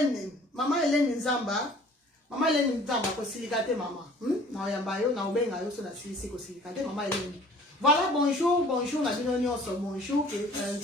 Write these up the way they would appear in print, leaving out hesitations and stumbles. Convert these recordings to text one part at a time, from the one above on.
Hélène Nzamba. Maman Hélène Nzamba, ko silikate maman. Na oyamba yo, na obenga yo, so na silisi ko silikate maman Hélène. Voilà, bonjour, na binonion so bonjour.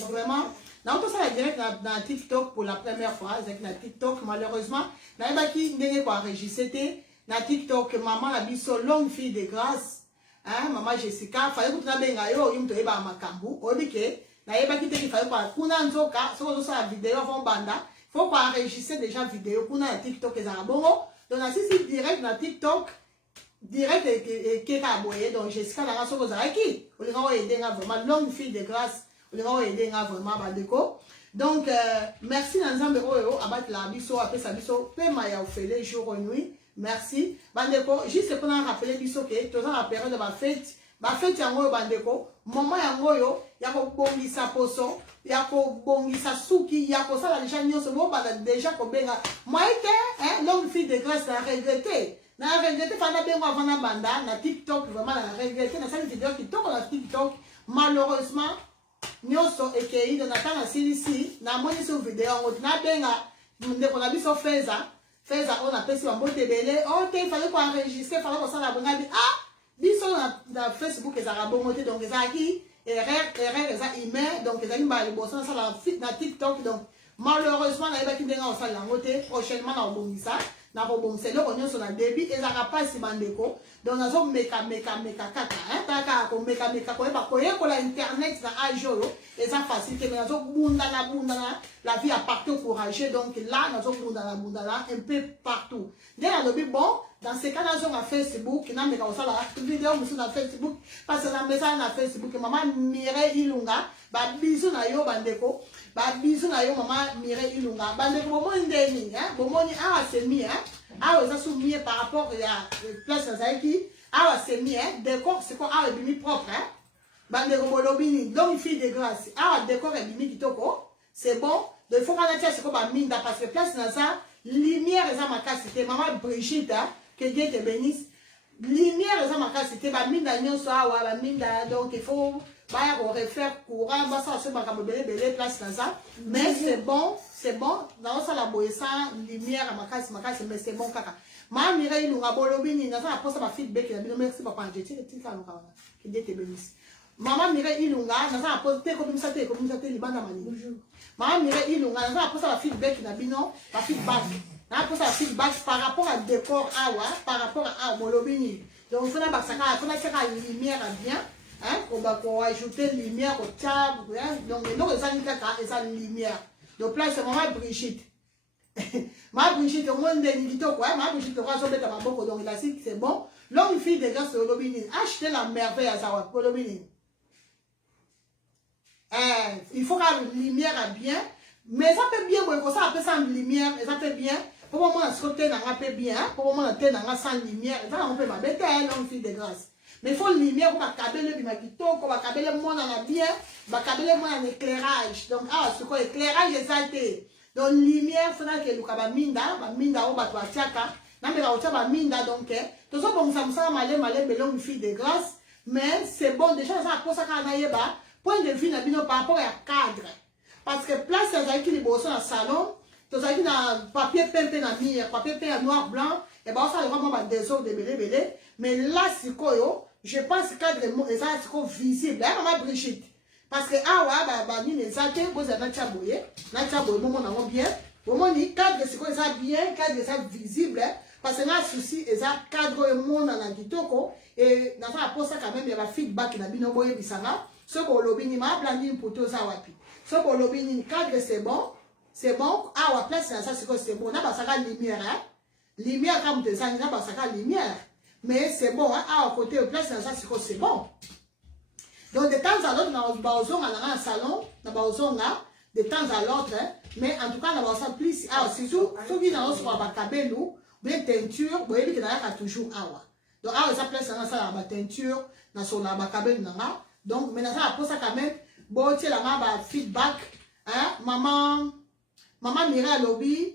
Vraiment, na on ça direct dans TikTok pour la première fois, avec na TikTok malheureusement, na ebaki ndenge ko enregistrer na TikTok maman la biso longue fille de grâce. Hein, maman Jessica, fallait que tu n'aies pas yo, yum to eba makambu, obike, na ebaki te ki fallait pas kuna nzoka, so ça la vidéo von banda, faut pas enregistrer déjà vidéo kuna na TikTok ezala bongo. Donc na sisi direct na TikTok, direct et keka aboye, donc Jessica na raso kozala ki, o linga o aider nga vraiment longue fille de grâce, o linga o aider nga vraiment bandeko. Donc merci na nzambe oyo abat la biso apesa biso pema ya ofele jour et nuit. Merci. Bandeko, juste pour nous rappeler biso que tous la période de ma fête yango bandeko, moment yango yo, yako bongisa poso, yako bongisa suki, yako sala déjà nyonso bo banda déjà ko benga. Moi que longue fille de grâce a regretté. Na regretté fana bengo avant na banda na TikTok vraiment na regretté na cette vidéo qui tourne na TikTok malheureusement nyonso ekei na tana silisi na moni sur vidéo on na benga ndeko na biso feza on appelle ça un mot débélé. Ok, il fallait qu'on enregistre, il fallait qu'on s'en abonne. Ah, biso na Facebook, ils ont abonné, donc ils ont qui erreur, ils ont email, donc ils ont mis les bossons sur la TikTok. Donc malheureusement, on a eu des gens qui ont noté prochainement on abonné ça. Na robonse le on sur la débit et ça pas si bandeko. Donc on a meka kaka hein kaka ko meka ko ba ko la internet na ajolo et ça facilite mais on a bunda la vie à partout courageux donc là on a bunda un peu partout. Déjà le bon dans ces cas là on a Facebook na meka ça la vidéo sur na Facebook parce que na message na Facebook maman Mireille Ilunga ba bisou na yo bandeko ba bisou na yo maman Mireille Ilunga bandeko bomo ndeni hein bomo ni c'est mi hein ah ça soumis par rapport à place Zaiki ah c'est mi hein décor c'est quoi ah bimi propre hein bandeko bolobini donc fille de grâce ah décor et bimi kitoko c'est bon il faut qu'on ait c'est comme ba minda parce que place na ça lumière ça ma c'était maman Brigitte hein que Dieu te bénisse lumière ça ma c'était ba minda nyonso ah ba minda donc il faut bah on refaire courant bah ça se bat comme belé place dans ça mais c'est bon dans ça la boye ça lumière makasi mais c'est bon kaka ma Mireille Lunga bolobini na ça après ça ma feedback na bino merci papa je tire ça no kana que Dieu te bénisse maman Mireille Ilunga na ça après te comme ça libanda mani bonjour maman Mireille Ilunga na ça après ça feedback na bino ma feedback na après ça feedback par rapport à décor awa par rapport à bolobini donc il faut na basaka faut na faire lumière bien. Hein, on va ajouter lumière au table, hein? Donc non, ça lumière. Donc là c'est maman Brigitte. Ma Brigitte au monde de quoi, ma Brigitte va sauver ta maman donc il a dit que c'est bon. L'homme fille de grâce au Lobini, achetez la merveille à Zawa pour Lobini. Il faut que la lumière bien, mais ça peut bien, pour ça après sans lumière, ça peut bien. Pour le moment, ce côté n'a pas bien, pour le moment, on a sans lumière, ça on peut m'embêter, l'homme fille de grâce. Mais il faut lumière pour câbler le bimakito, pour câbler le monde en bien, pour câbler le monde en éclairage. Donc, c'est quoi éclairage exalté. Donc, lumière, il faut que le minda ou batwa tiaka, n'a pas minda donc, tout ça bon ça malé belong fille de grâce, mais c'est bon déjà ça pour ça qu'on a yeba, point de vue n'a bien par rapport à cadre. Parce que place ça qui les bossons dans salon, tout ça qui na papier peint na mire, papier peint noir blanc, et ben ça vraiment des désordre de belé, mais là c'est quoi yo? Je pense que cadre est visible. Hein, maman Brigitte. Parce que, ni les athées, vous avez un moment bien. Moment ni cadre, c'est quoi ça bien, cadre ça visible. Parce que là, souci, et ça cadre le monde dans la kitoko. Et dans ça, pour ça, quand même, il y a un feedback qui n'a pas boye bisanga. Ce qu'on lobby ni ma blandi pour tout ça wapi. Ce qu'on lobby ni cadre, c'est bon. C'est bon. Ah, wa place, ça, c'est quoi, c'est bon. N'a pas ça, lumière, hein. Lumière, comme des années, n'a pas ça, lumière. Mais c'est bon, hein? À côté, au place, c'est bon. Donc, de temps à l'autre, on a un salon, de temps à l'autre, hein? Mais en tout cas, on a plus. Ah, c'est tout. Ceux qui ont un cabello, bien teinture, vous voyez qu'il y a toujours awa. Donc, ah, ça place, on a la teinture, on a la cabello, donc, maintenant, ça, après ça, quand même, bon, tu as feedback, hein? Maman Mira Lobby.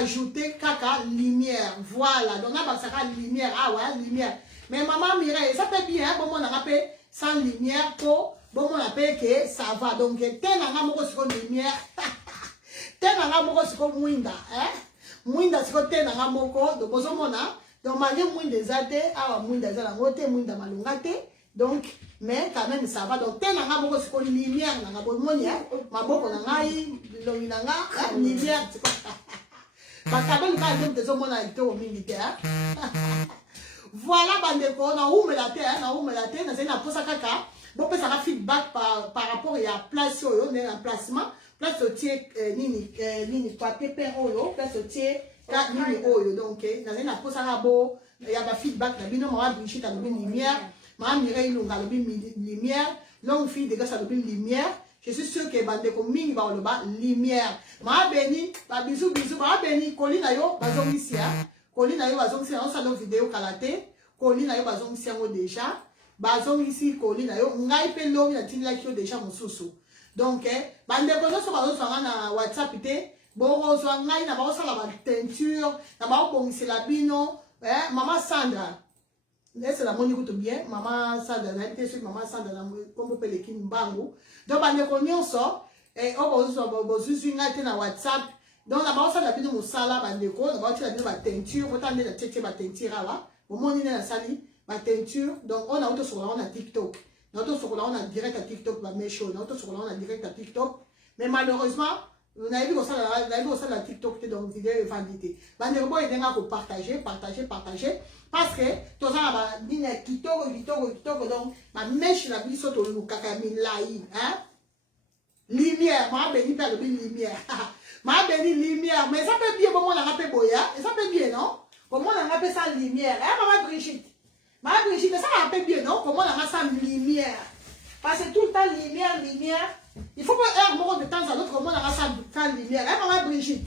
Ajouter caca lumière, voilà, donc on a ça lumière, ah ouais, lumière. Mais maman Mireille, ça peut bien, bon on a rappelé sans lumière, pour bon on appelle que ça va, donc t'es dans la lumière, t'es dans la winda, hein. Mwinda sikote na ngamoko, donc bozomona, donc malgré mwinda zate, awa mwinda zala ngote, mwinda malungate, donc mais quand même ça va, donc te na ngamoko siko lumière na ngabomoni, maboko na ngai, longi na nga, lumière siko. Bakabel ka ndem tezomona ito militaire. Voilà bandeko na umelate, na zena posa kaka, bon peut ça feedback par rapport à place yo, né emplacement. Place au tiers nini papier peint oyo place au tiers quatre nini oyo donc na po ça bo il y a ba feedback na bino ma Brigitte a lobi lumière ma Mireille Lunga lobi lumière longue fille de gars ça lobi lumière je suis sûr que bande ko mingi ba loba lumière ma Beni ba bisou ba Beni kolina yo bazongisia on salon vidéo kalate kolina yo bazongisia ngo déjà bazongisi kolina yo ngai pe lobi na tinla kio déjà mosusu. Donc, bande kono so bazo sanga na WhatsApp ite, boro so ngai na bazo sala ba teinture, na bazo bongisi la bino, maman Sandra. Laisse la moni kuto bien, maman Sandra na ite sur maman Sandra na kombo peleki mbangu. Donc bande kono so o bozo ngate na WhatsApp. Donc na bazo sala bino musala bande ko, na bazo sala bino ba teinture, botande na tete ba teinture awa. Bomoni na sali ba teinture. Donc on a auto sur on a TikTok. On a direct à TikTok, on a direct à TikTok. Mais malheureusement, vous avez vu que ça la TikTok, donc vidéo est validée. Banderbo est déjà pour partager. Parce que, tout ça, va dire TikTok, donc, ma mèche la vie saute au Lukaka, lumière, ma béni père de lumière. Ma béni lumière, mais ça peut bien, comment on a rappelé Boya, et ça peut bien, non? Comment on a rappelé ça lumière, maman Brigitte. Madame Brigitte, ça va rappelle bien, non? Comment on a ça lumière? Parce que tout le temps, lumière. Il faut pas un moment de temps à l'autre, comment on a ça lumière. Maman Brigitte.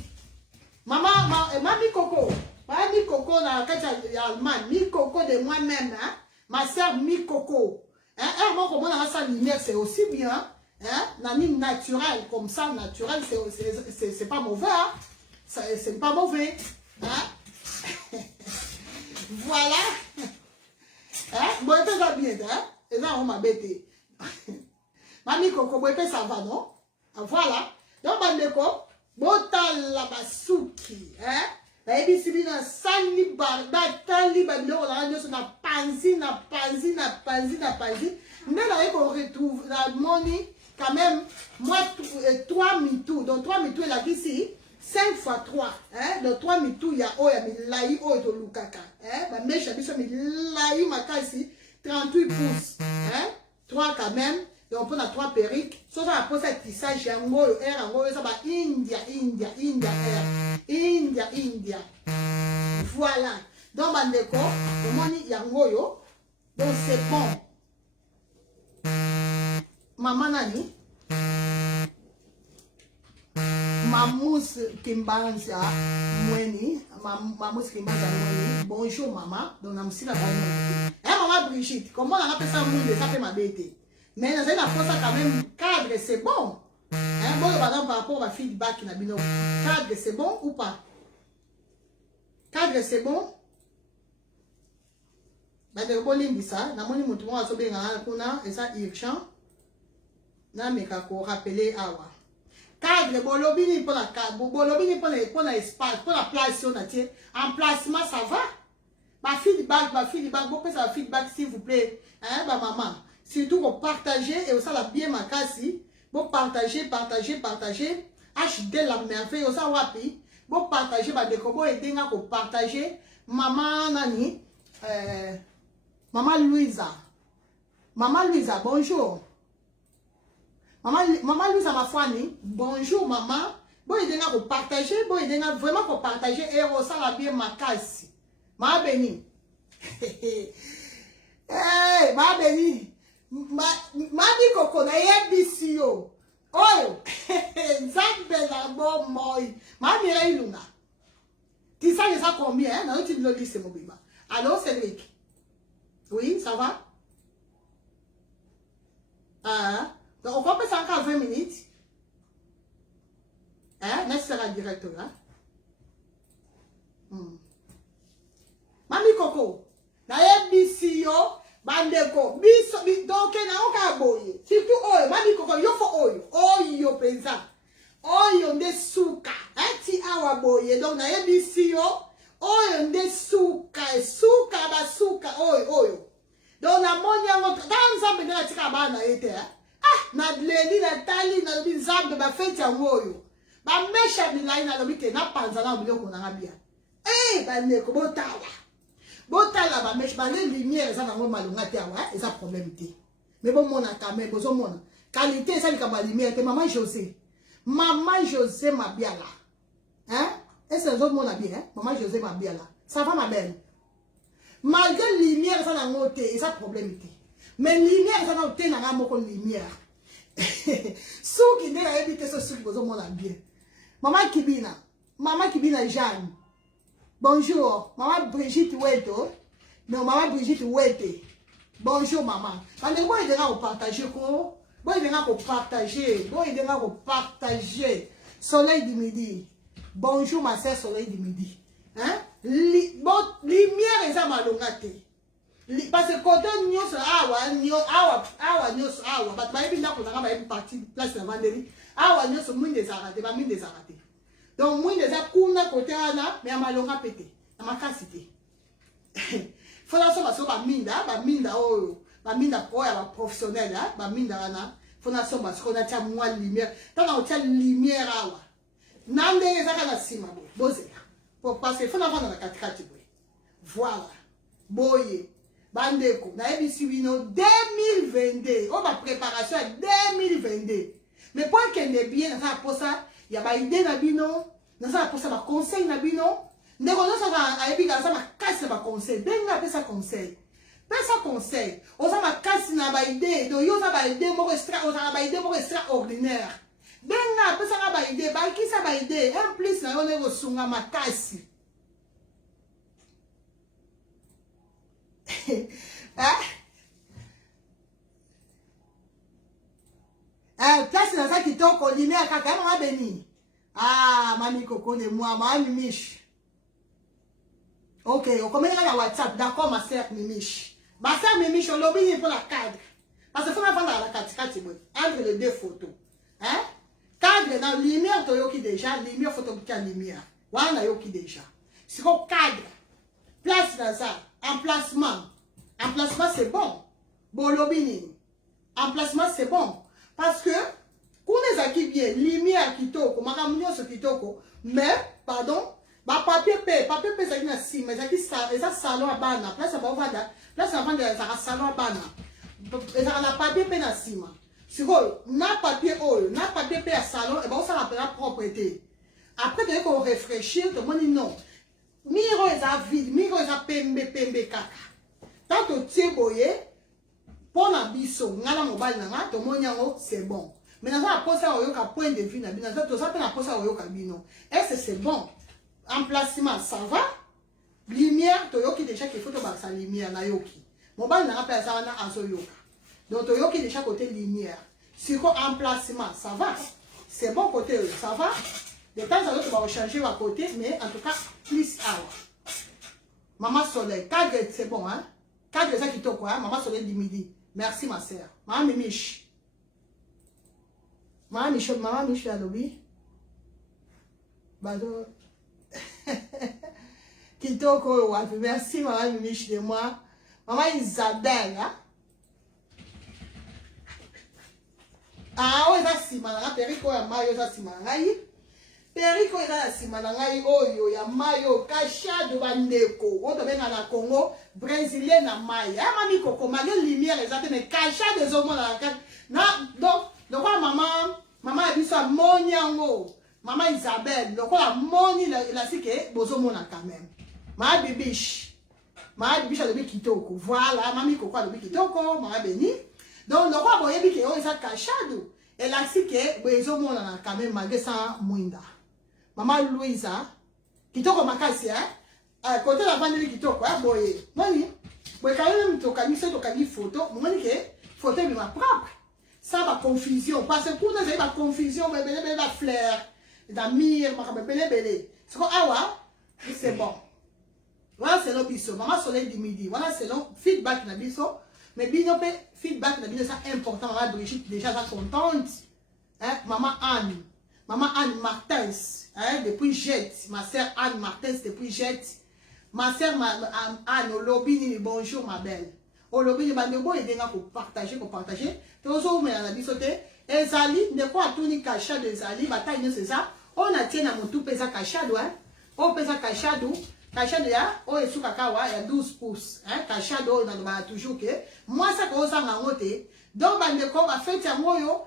Mamie Coco. Mamie Coco, dans la carte allemande. Mi Coco de moi-même. Hein? Ma soeur Mi Coco. Un moment, comment on a ça lumière, c'est aussi bien. Hein? Naturel, comme ça, naturel, c'est pas mauvais. Hein? C'est pas mauvais. Hein? Voilà. Bon, ça va bien, hein? Et là, on m'a bêté. Mamie Coco, ça va, non? Voilà. Donc, bandeko, botal la basuki, hein? La ebisibi na sani barda, tali babilo, on a rendu sur na panzi. Mais là, on retrouve la money, quand même, moi, 3 mitou. Donc, 3 mitou, elle a dit ici. 5 fois 3, hein? Le 3 mitou, il y a Laï, de Lukaka, hein? Ma mèche, Laï, Makasi, 38 pouces, hein? 3 quand même, donc on prend 3 perruques, sauf à poser un tissage, ça va India. Voilà. Donc, bandeko, au moins, il y a Ngoyo, donc c'est bon. Maman Nani, Mamous Kimbanza Mweni, Mamous Kimbanza Mweni, bonjour maman, donc on a aussi la bonne. Maman Brigitte, comment on appelle ça Mweni, ça fait ma bête. Mais dans la fois, ça quand même, cadre, c'est bon. Bon, par exemple, par rapport à feedback, cadre, c'est bon ou pas? Cadre, c'est bon? Bah, de bon ligne, ça, na moni mutumo a sobe nga kuna, et ça, urgent. Na meka ko rappeler awa. Cadre, bolobini pour la cadre, bolobini pour l'espace, pour la place, on a tiens. Emplacement, ça va? Bah, feedback, bon, ça va feedback, s'il vous plaît. Hein, bah, maman. Surtout pour partager, et aussi la bien ma cassi. Bon, partager. HD la merveille, aussi wapi. Bon, partager, bah, des combos et des pour partager. Maman Nani, Maman Louisa, bonjour. Maman Louisa Mafouani, bonjour maman. Bon, il y a pour partager, vraiment pour partager et aussi la bien ma cassi. Ma béni. Hey, ma béni. Mami Coco na yebisi yo. Oyo. Nzambe na bo moi. Ma Mireille Lunga. Tu sais ça combien hein? Non, tu ne le dis c'est mon bébé. Allô Cédric. Oui, ça va? Donc on peut ça encore 20 minutes. Hein? N'est-ce direct là? Mami Coco. Na yebisi yo. Bandeko, donc na oka boye. Surtout oyo, mami Coco, yo fo oyo penza. oyo nde suka ati awa boye donc nayebisi yo oyo nde suka basuka oyo donc namoni yango ta nzambe nde natika bana na ye te na leli natali nalobi nzambe bafeti yango oyo bamesha milai nalobi te napanza na biloko nanga bia bandeko botala bamesha bale lumière eza nango malonga te awa eza problème te mais bomona quand même bozomona qualité eza likambo ya lumière te maman José Mabiala est-ce que nazomona bien maman José Mabiala ça va ma belle malgré lumière eza nango te eza problème te mais lumière eza nango te nanga moko lumière suki nde nayebi te so suki bozomona bien maman Kibina Jeanne bonjour maman Brigitte Weto non maman Brigitte Wete bonjour maman bandeko boyedenga kopartage ko boyedenga kopartage soleil du midi bonjour ma sœur soleil du midi lumière eza malonga te parce que côté nyonso awa nyonso awa bato bayebi ndako nanga bayebi parti place na vandeli awa nyonso mwinde ezalaka te baminde ezalaka te donc mwinde eza kuna côté wana mais ya malonga pe te na makasi te fona so baso baminda oyo ya baprofessionnel baminda wana fona so baso natia mwa lumière ntango otia lumière awa na ndenge ezaka na nsima boye bozela parce que fona vanda na katikati boye voilà boye bandeko nayebisi bino 2022 oyo bapréparation ya 2022 mais po akende bien naza na posa ya baide na bino naza na posa baconseil na bino ndeko nyonso ayebi aza makasi na baconseil ndenge apesa conseil oza makasi na baide do yo oza baide moko ozala baide moko extraordinaire ndenge apesaka baide bakisa baide un plus na yo ndenge osunga makasi place naza kitoko lumière kaka mama beni mami kokone moi mama mimiche ok okomenaka na WhatsApp d'accord ma sœur mimiche olobi nini mpona cadre parce que fona vanda na katikati boye entre les deux photos cadre na lumière toyoki déjà lumière photobiki ya lumière wana nayoki déjà siko cadre place naza emplacement c'est bon bolobi nini emplacement c'est bon parce que kuna ezalaki bien lumière kitoko makambo nyonso kitoko mais pardon papier pe ezalaki na nsima eza salon ya bana place ya bavanda ezalaka salon ya bana ezalaka na papier pe na nsima sikoyo na papier oyo na papier pe ya salon baosala mpena propre te après toyei korefraîchir tomoni non miro eza vide miro eza pembe kaka tant otie boye mpo na biso nga na mobali na nga tomoni yango c'est bon mais naza na posa oyoka point de vue na bino toza mpe na posa oyoka bino est-ce c'est bon emplacement ça va lumière toyoki déjà qu'il faut tobakisa lumière nayoki mobali na nga mpe aza wana azoyoka donc toyoki déjà côté lumière siko emplacement ça va c'est bon côté ça va de temps à autre changer à côté mais en tout cas plus awa maman soleil cadre c'est bon cadre ça qui toko maman soleil du midi merci ma sœur maman mimiche à lobby bado kitoko wapi merci maman mimiche de moi maman Isabelle oyo eza nsima na nga periko ya mai eza nsima na ngai periko eza na nsima na ngai oyo ya mai oyo kashado bandeko oyo tobenga na Congo brésilien na mai mami koko malgré lumière eza te mais kashado ezomona donc lokola mama ya biso amoni yango mama Isabelle lokola amoni elasike bozomona quand même mama bibiche alobi kitoko voilà mami koko alobi kitoko mama beni donc lokola boyebi ke oyo eza kashado elasike boezomonana quand même malgré ça mwinda mama Louisa kitoko makasi kote na vandeli kitoko boye moni boye quand même tokangi photo moni ke photo ebima propre ça ba confusion parce que kuna ezali ba confusion ebelebele ba fleur da mire makambo ebelebele siko awa c'est bon voilà selon biso mama soleil du midi voilà selon feedback na biso mais bino pe feedback na bino c'est important maman Brigitte déjà ça contente maman Anne Maman Anne Martens, hein, depuis Jette. Ma sœur Anne Martens depuis Jette. Ma sœur Anne, au lobby, bonjour ma belle. Au lobby, il y a des gens qui partager, pour partager. Tous les gens qui ont dit, Ezali, de quoi tout ni cachat de Ezali, bataille, c'est ça. On a tient à mon tout pesa cachado, hein. On pesa cachado. Cachado, on est sous kakawa, il y a 12 pouces. Hein, cachado, on a toujours que. Moi, ça, quand on s'en a noté. Donc, bande de corps, a fait un moyo.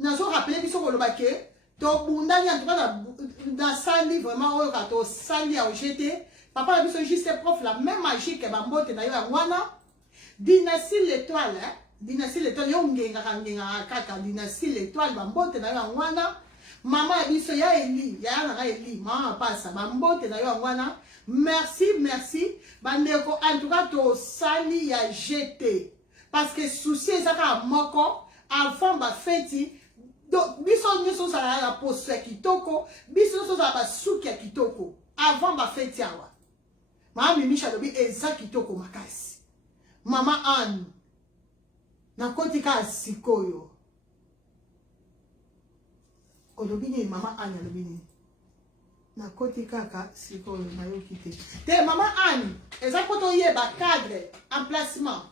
Nous avons rappelé, bisous, le baquet. Donc, bundani, en tout cas, dans sali, vraiment, on a tout sali à jeter. Papa, a vu juste prof, la même magie que Bambote, d'ailleurs, wana. Dynastie l'étoile, hein. Dynastie l'étoile, yon genga kaka, dynastie l'étoile, Bambote, d'ailleurs, wana. Maman a dit, ya Eli, ya Eli, maman passe, Bambote, d'ailleurs, wana. Merci, merci. Bandeko, en tout cas, to sali ya jeté. Parce que souci, ça ka moko, avant ba feti, donc, biso nyoso sa la pose kitoko, biso nyoso sa ba souki kitoko, avant ba feti awa. Maman Mimi Chalobi, eza kitoko makasi. Maman Anne, na kotika sikoyo. Olobini, maman Anne, olobini. Na kotika sikoyo, na yo kite. Te, maman Anne, eza koto yeba cadre, emplacement.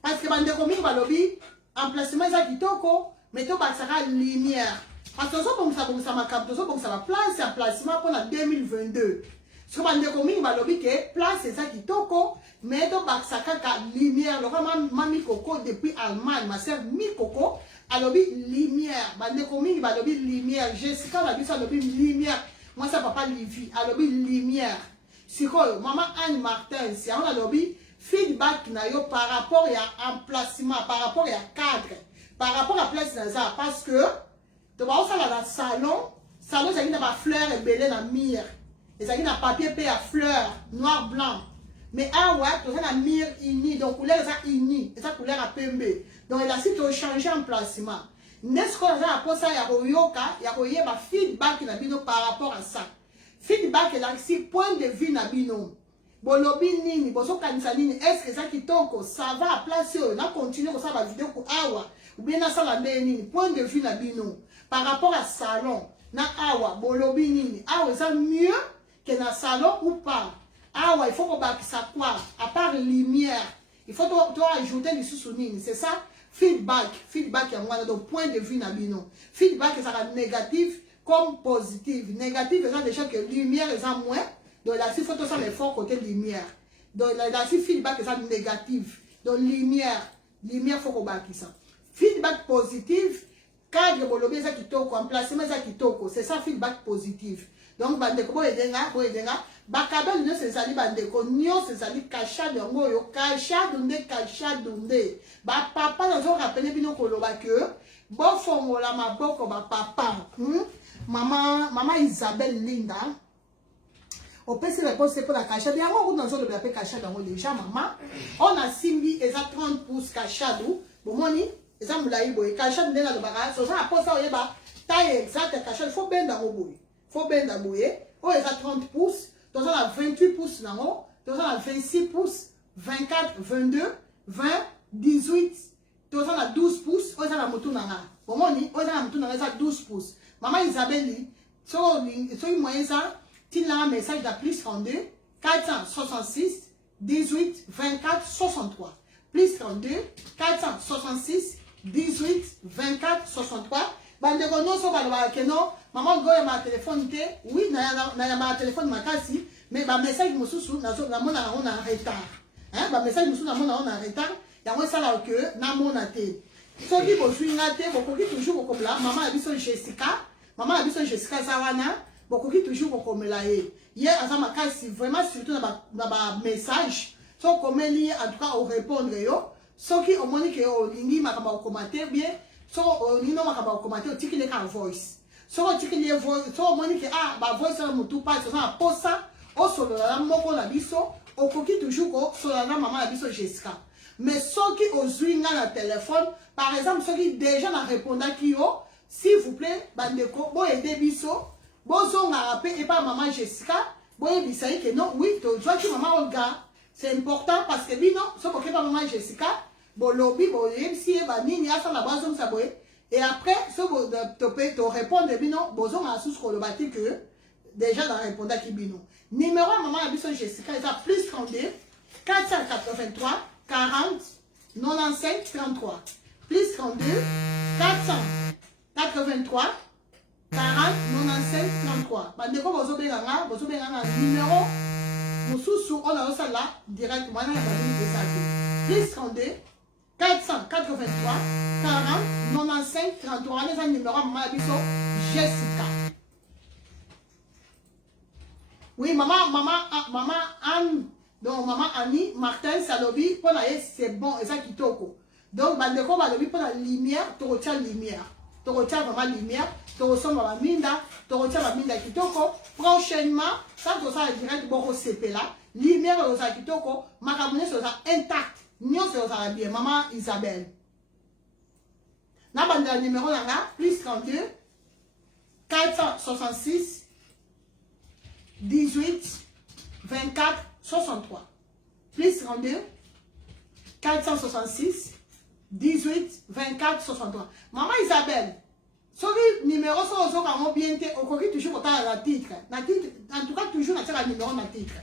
Parce que bande komi balobi, emplacement eza kitoko, mais to basaka lumière. Parce que bon ça makap, to bon ça va place emplacement pour la 2022. Ce que bande komi balobi ke place eza kitoko, mais to basaka ka lumière. Le mami Coco depuis Allemagne, ma sœur Mi Coco, alobi lumière. Bande komi balobi lumière. Jessica la biso alobi lumière. Moi ça papa Livy, alobi lumière. Sikoyo, maman Anne Martin, si on alobi feedback na yo par rapport à emplacement, par rapport à cadre, par rapport à place dans ça, parce que tu vas aussi dans le salon, salon ça a fleur et belé dans mire, et ça a papier peint à fleurs noir blanc, mais ah ouais, tu as la mire uni, donc couleur ça uni, et ça couleur à pembe, donc là si tu changes emplacement, n'est-ce qu'on a pour ça ya oyoka, ya oye ba feedback na bino par rapport à ça, feedback là si point de vue na bino. Bolobi nini, boso kanisa nini, est-ce que ça qui toko, ça va à place, on a continué comme ça la vidéo pour awa, ou bien na sala nini, point de vue na bino, par rapport à salon, na awa, bolobi nini, awa, ça mieux que na salon ou pas, awa, il faut qu'on bâtisse ça quoi, à part lumière, il faut toi ajouter les sous-nini, c'est ça, feedback à moi, donc point de vue na bino, feedback ça sera négatif comme positif, négatif, c'est déjà que lumière est en moins. Donc là, si photo ça mais fort côté lumière. Donc là, si feedback ça négatif. Donc lumière faut qu'on bâti ça. Feedback positif, cadre bolobé ça qui toko, emplacement ça qui toko, c'est ça feedback positif. Donc bande ko edenga, bakabel no se sali bande ko nyo se sali kacha de ngoyo, kacha dunde. Ba papa nous ont rappelé bino ko loba que bon fongola maboko ba papa. Maman Isabelle Linda. On peut se répondre pour la cachade. Il y a un peu de la cachade déjà, maman. On a simbi, ils ont 30 pouces cachade. Bon, moni, ils ont moulaï boy. Cachade, n'est pas le barrage. Ça, après ça, il y a taille exacte cachade. Il faut bien dans le boy. Il faut bien dans le boy. Oh, ils ont 30 pouces. Donc, on a 28 pouces dans haut. Donc, on a 26 pouces, 24, 22, 20, 18. Donc, on a 12 pouces. Oh, ils ont la moto dans la. Bon, moni, oh, ils ont la moto dans la 12 pouces. Maman Isabelle, so, moyen ça. Tu as un message de plus 32 466 18 24 63. Plus 32 466 18 24 63. Bande ko non so balwa ke non maman go ya ma téléphone te oui na ma téléphone makasi mais ba message mususu na mona on en retard. Hein ba message mususu na mona on en retard ya ngo sala que na mona te. So ki bo swinga te bo ko ki toujours comme là maman abiso Jessica Zawana. Beaucoup qui toujours comme là hier à ça makasi vraiment surtout dans ba message so comme lié en tout cas au répondre yo so qui au moins que au lingi makaba commenter bien so au nino makaba commenter au tiki les voice so au tiki les voice so au moins que ah ba voice na mutu pas so ça posa au solo la moko la biso au koki toujours ko solo la maman la biso Jessica mais so qui au zwinga na téléphone par exemple ceux qui déjà na répondant qui yo s'il vous plaît bandeko bo aider biso. Bonjour, et pas maman Jessica. Bon, il dit que non, oui, tu vois que maman Olga. C'est important parce que, non, ce que pas maman Jessica, bon, lobby, bon, si, bah, ni, a ça la base, ça, boy. Et après, si vous répondez, non, vous avez sous le bâti que déjà dans répondre à Kibino. Numéro à maman Abisson Jessica, il y a plus 32 483 40 95 33. Plus 32 483 40 95 33. Bandeko vous avez un numéro. Moussou, on a ça là, directement, on a plus 32 483 40 95 33. On a un numéro à maman Abisson Jessica. Oui, maman Anne, donc maman Annie, Martin, Salobi, pour la c'est bon, et ça qui toko. Donc, bandeko, balobi, pour la lumière, tu retiens lumière. Tu retiens vraiment lumière, tu ressens ma minda, tu retiens ma minda qui toko. Prochainement, ça, tu ça direct, bon, CP là, lumière, tu ça qui toko, ma camonnée, c'est ça intact. Nous, c'est ça bien, maman Isabelle. Là, bandeko, numéro là, plus 32 466 18 24 63. Plus 32 466 18 24 63. Maman Isabelle, ce numéro sont bien au toujours la titre. En tout cas, toujours le numéro de titre.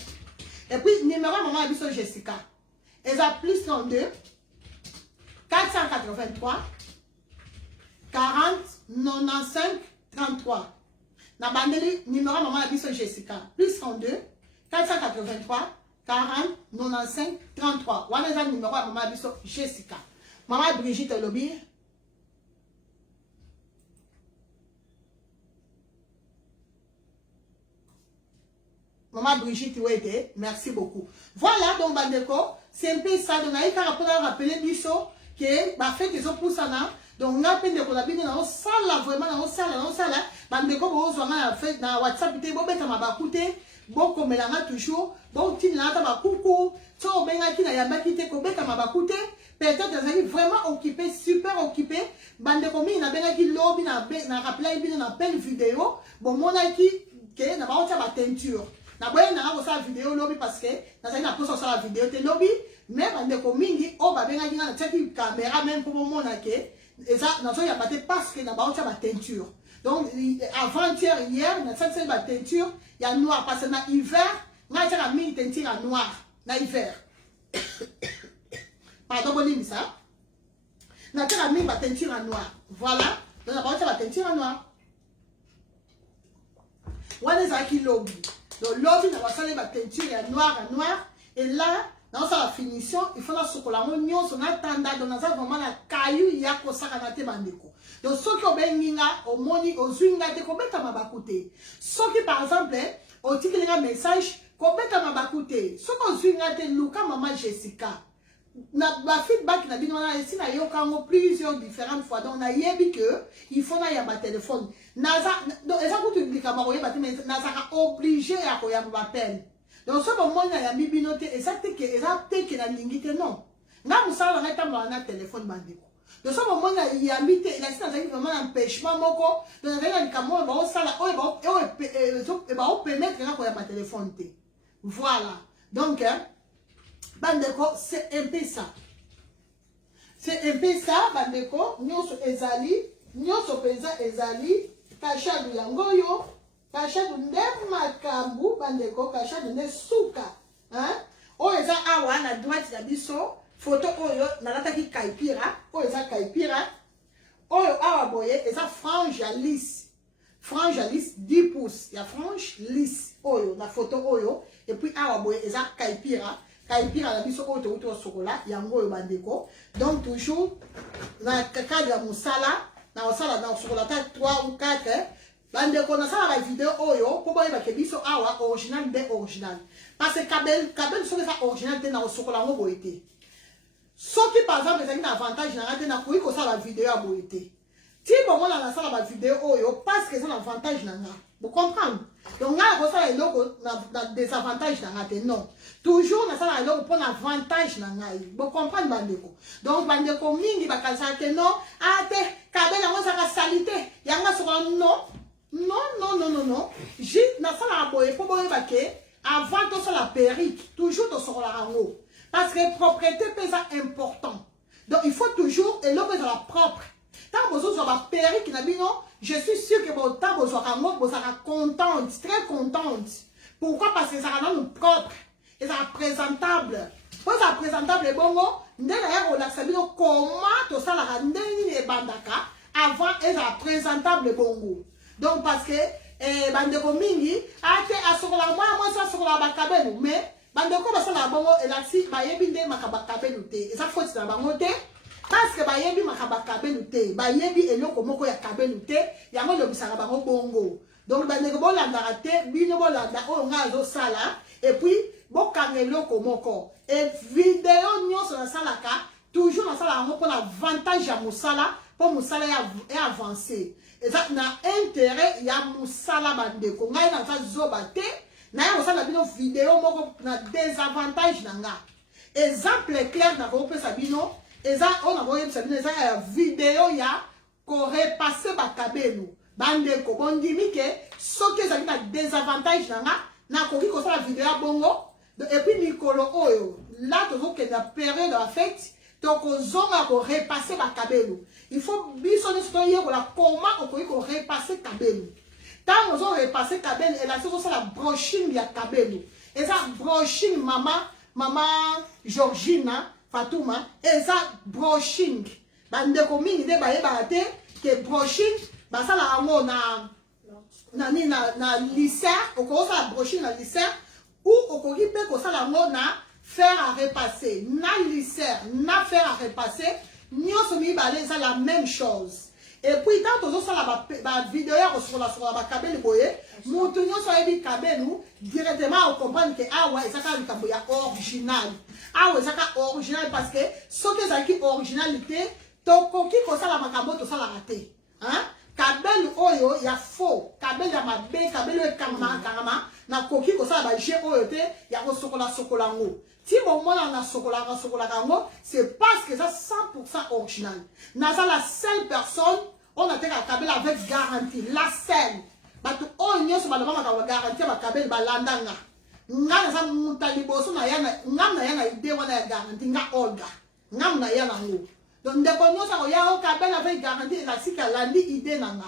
Et puis, numéro maman Abisson Jessica. Elle a plus 32 483 40 95 33. Na bandeli numéro maman Abisson Jessica. Plus 32 483 40 95 33. Voilà le numéro maman Abisson Jessica. Maman Brigitte Lobi. Maman Brigitte Ouede, merci beaucoup. Voilà donc bandeko, c'est un peu ça. Donc on a eu qu'à rappeler biso que bah fait qu'ils ont poussé ça. Donc on a peine de collaborer dans la salle vraiment dans la salle bandeko bo zo na fait dans WhatsApp te bo beta mabakute bo komelanga toujours bo tinla ta bakuku to benga kina yamba kite ko beta mabakute peut-être ils sont vraiment occupés super occupés bandeko mi na benga ki lobby na rappeler bi na peine vidéo bon mona ki ke na ba ota ba teinture na boye na ko sa vidéo lobby parce que na ça na posa sa vidéo te lobby mais bandeko mingi o ba benga kinga na teki caméra même pour mona ke et ça na so ya baté parce que na ba ota ba teinture. Donc, avant-hier, hier, on a cette teinture, il y a noir, parce que dans l'hiver, on a mis une teinture en noir, dans l'hiver. Pardon, on dit ça. On a mis une teinture en noir. Voilà. Donc, on a mis la teinture en noir. On a mis le lobby. Donc, lobby, on a mis la teinture en noir, et là, dans sa finition, il faut la chocolat. On a tendance, on a vraiment la caillou, il y a ça à la bandeko. Donc, ceux qui ont benginga, au moni, au zwinga, te kobeta mabakute. Ceux qui, par exemple, au titre un message, kobeta mabakute. Ceux qui ont zwinga, te luka maman Jessica. Na ba feedback na bino na ici na yokango plusieurs différentes fois. Donc, na yebi que il faut na yaba téléphone. Naza, donc, eza kutu publika ma koyeba te, mais naza obligé à koyaba appel. Donc, ce moment, il y a mis binote, et ça, c'est que la lingite, non. Là, vous savez, on a un téléphone bandeko. Donc, ce moment, il y a mis, il y a vraiment un empêchement, moko. Donc, il y a un camion, il va permettre qu'il y ait un téléphone. Voilà. Donc, bandeko, c'est un peu ça. C'est un peu ça, bandeko. Nous sommes ezali, nous sommes ezali, kacha du yangoyo. Kacha dunde makambu bandeko kacha dunde suka hein o eza awa na droite ya biso photo oyo nalata ki kaipira o eza kaipira oyo awa boye eza frange ya lisse 10 pouces ya frange lisse oyo na photo oyo et puis awa boye eza kaipira na biso oyo to sokola yango oyo bandeko donc toujours na cadre ya musala na osala na sokola ta 3 ou 4 bandeko na sala la vidéo oyo po boye bakebiso awa original de original parce que kabel so ça original te na osokola ngo boyete soki par exemple ezali na avantage na ngate na koyi ko sala vidéo ya boyete ti bon mona na sala ba vidéo oyo parce que c'est un avantage na nga vous comprenez donc nga ko sala eloko na désavantage na ngate non toujours na sala eloko pour na avantage na ngai vous comprenez bandeko donc bandeko mingi bakasa ke non ate kabel ngo saka salité yanga sokola non. J'ai na sala boye po boye bake avant to sala perruque, toujours to sala rango. Parce que propriété pesa important. Donc il faut toujours et l'eau est la propre. Tant que vous avez perruque, je suis sûr que vous êtes contente, très contente. Pourquoi? Parce que ça rend nous propre et ça présentable. Pour ça présentable, bon, comment tout ça la rendre bandaka avant et ça présentable bongo. Donc parce que bandeko mingi ate asokola moi ça sokola bakabelu mais bandeko basala bongo elasi bayebi nde makabakabelu te. Et ça faut na bango te. Parce que bayebi makabakabelu te, bayebi eloko moko ya kabelu te, yango lobisaka bango bongo. Donc bandeko bolandaka te, bino bolanda oyo nga azo sala et puis bokanga eloko moko. Et vidéo nyonso na salaka toujours na sala yango pour l'avantage ya musala, pour musala ya avancer. Et ça na intérêt ya musala bandeko. Ngai na sa zoba te, na ya musala bino vidéo moko na désavantage na nga. Exemple clair na ko pesa bino. Et ça, on a voyé ça, vidéo ya ko repasser bakabelu. Bande ko bondimi ke soki ça na désavantage na ko ki ko la vidéo bongo. Et puis Nicolo oyo, là to que la période en fait, to ko zonga ko repasser bakabelu. Il faut biso ne stoyer ko la comment ko repasser kabelu. Tant on repasser kabelu et là c'est la brochine ya kabelu. Et ça brochine maman Georgina Fatouma, et ça, brushing. Bande mingi de baye barate, que brushing, ça la amo na lycée, au cours la brushing na lycée, ou au cours que ça la amo na faire à repasser. Na lycée, na faire à repasser, nous sommes balé ça la même chose. Et puis, quand on a la vidéo sur la cabine, nous tenons sur la cabine, directement, on comprend que ah ouais, ça c'est un original. Ah ouais, c'est original parce que ce que c'est originalité, toko qui ko sala makambo to sala raté. Hein? Kabel oyo ya faux, kabel ya mabe, kabel e kama na koki ko sala ba je oyo te ya ko sokola ngo. Si bon mona na sokola ngo, c'est parce que ça 100% original. Na ça la seule personne on a un kabel avec garantie, la seule. Bato oyo so ba na mama garantie ba kabel ba landanga. Nga na muta liboso na yana ngam na yana ide wana ya garantie nga olga ngam na yana ngo donc ndeko nyosa ko ya o kabel avec garantie la sika landi ide nanga.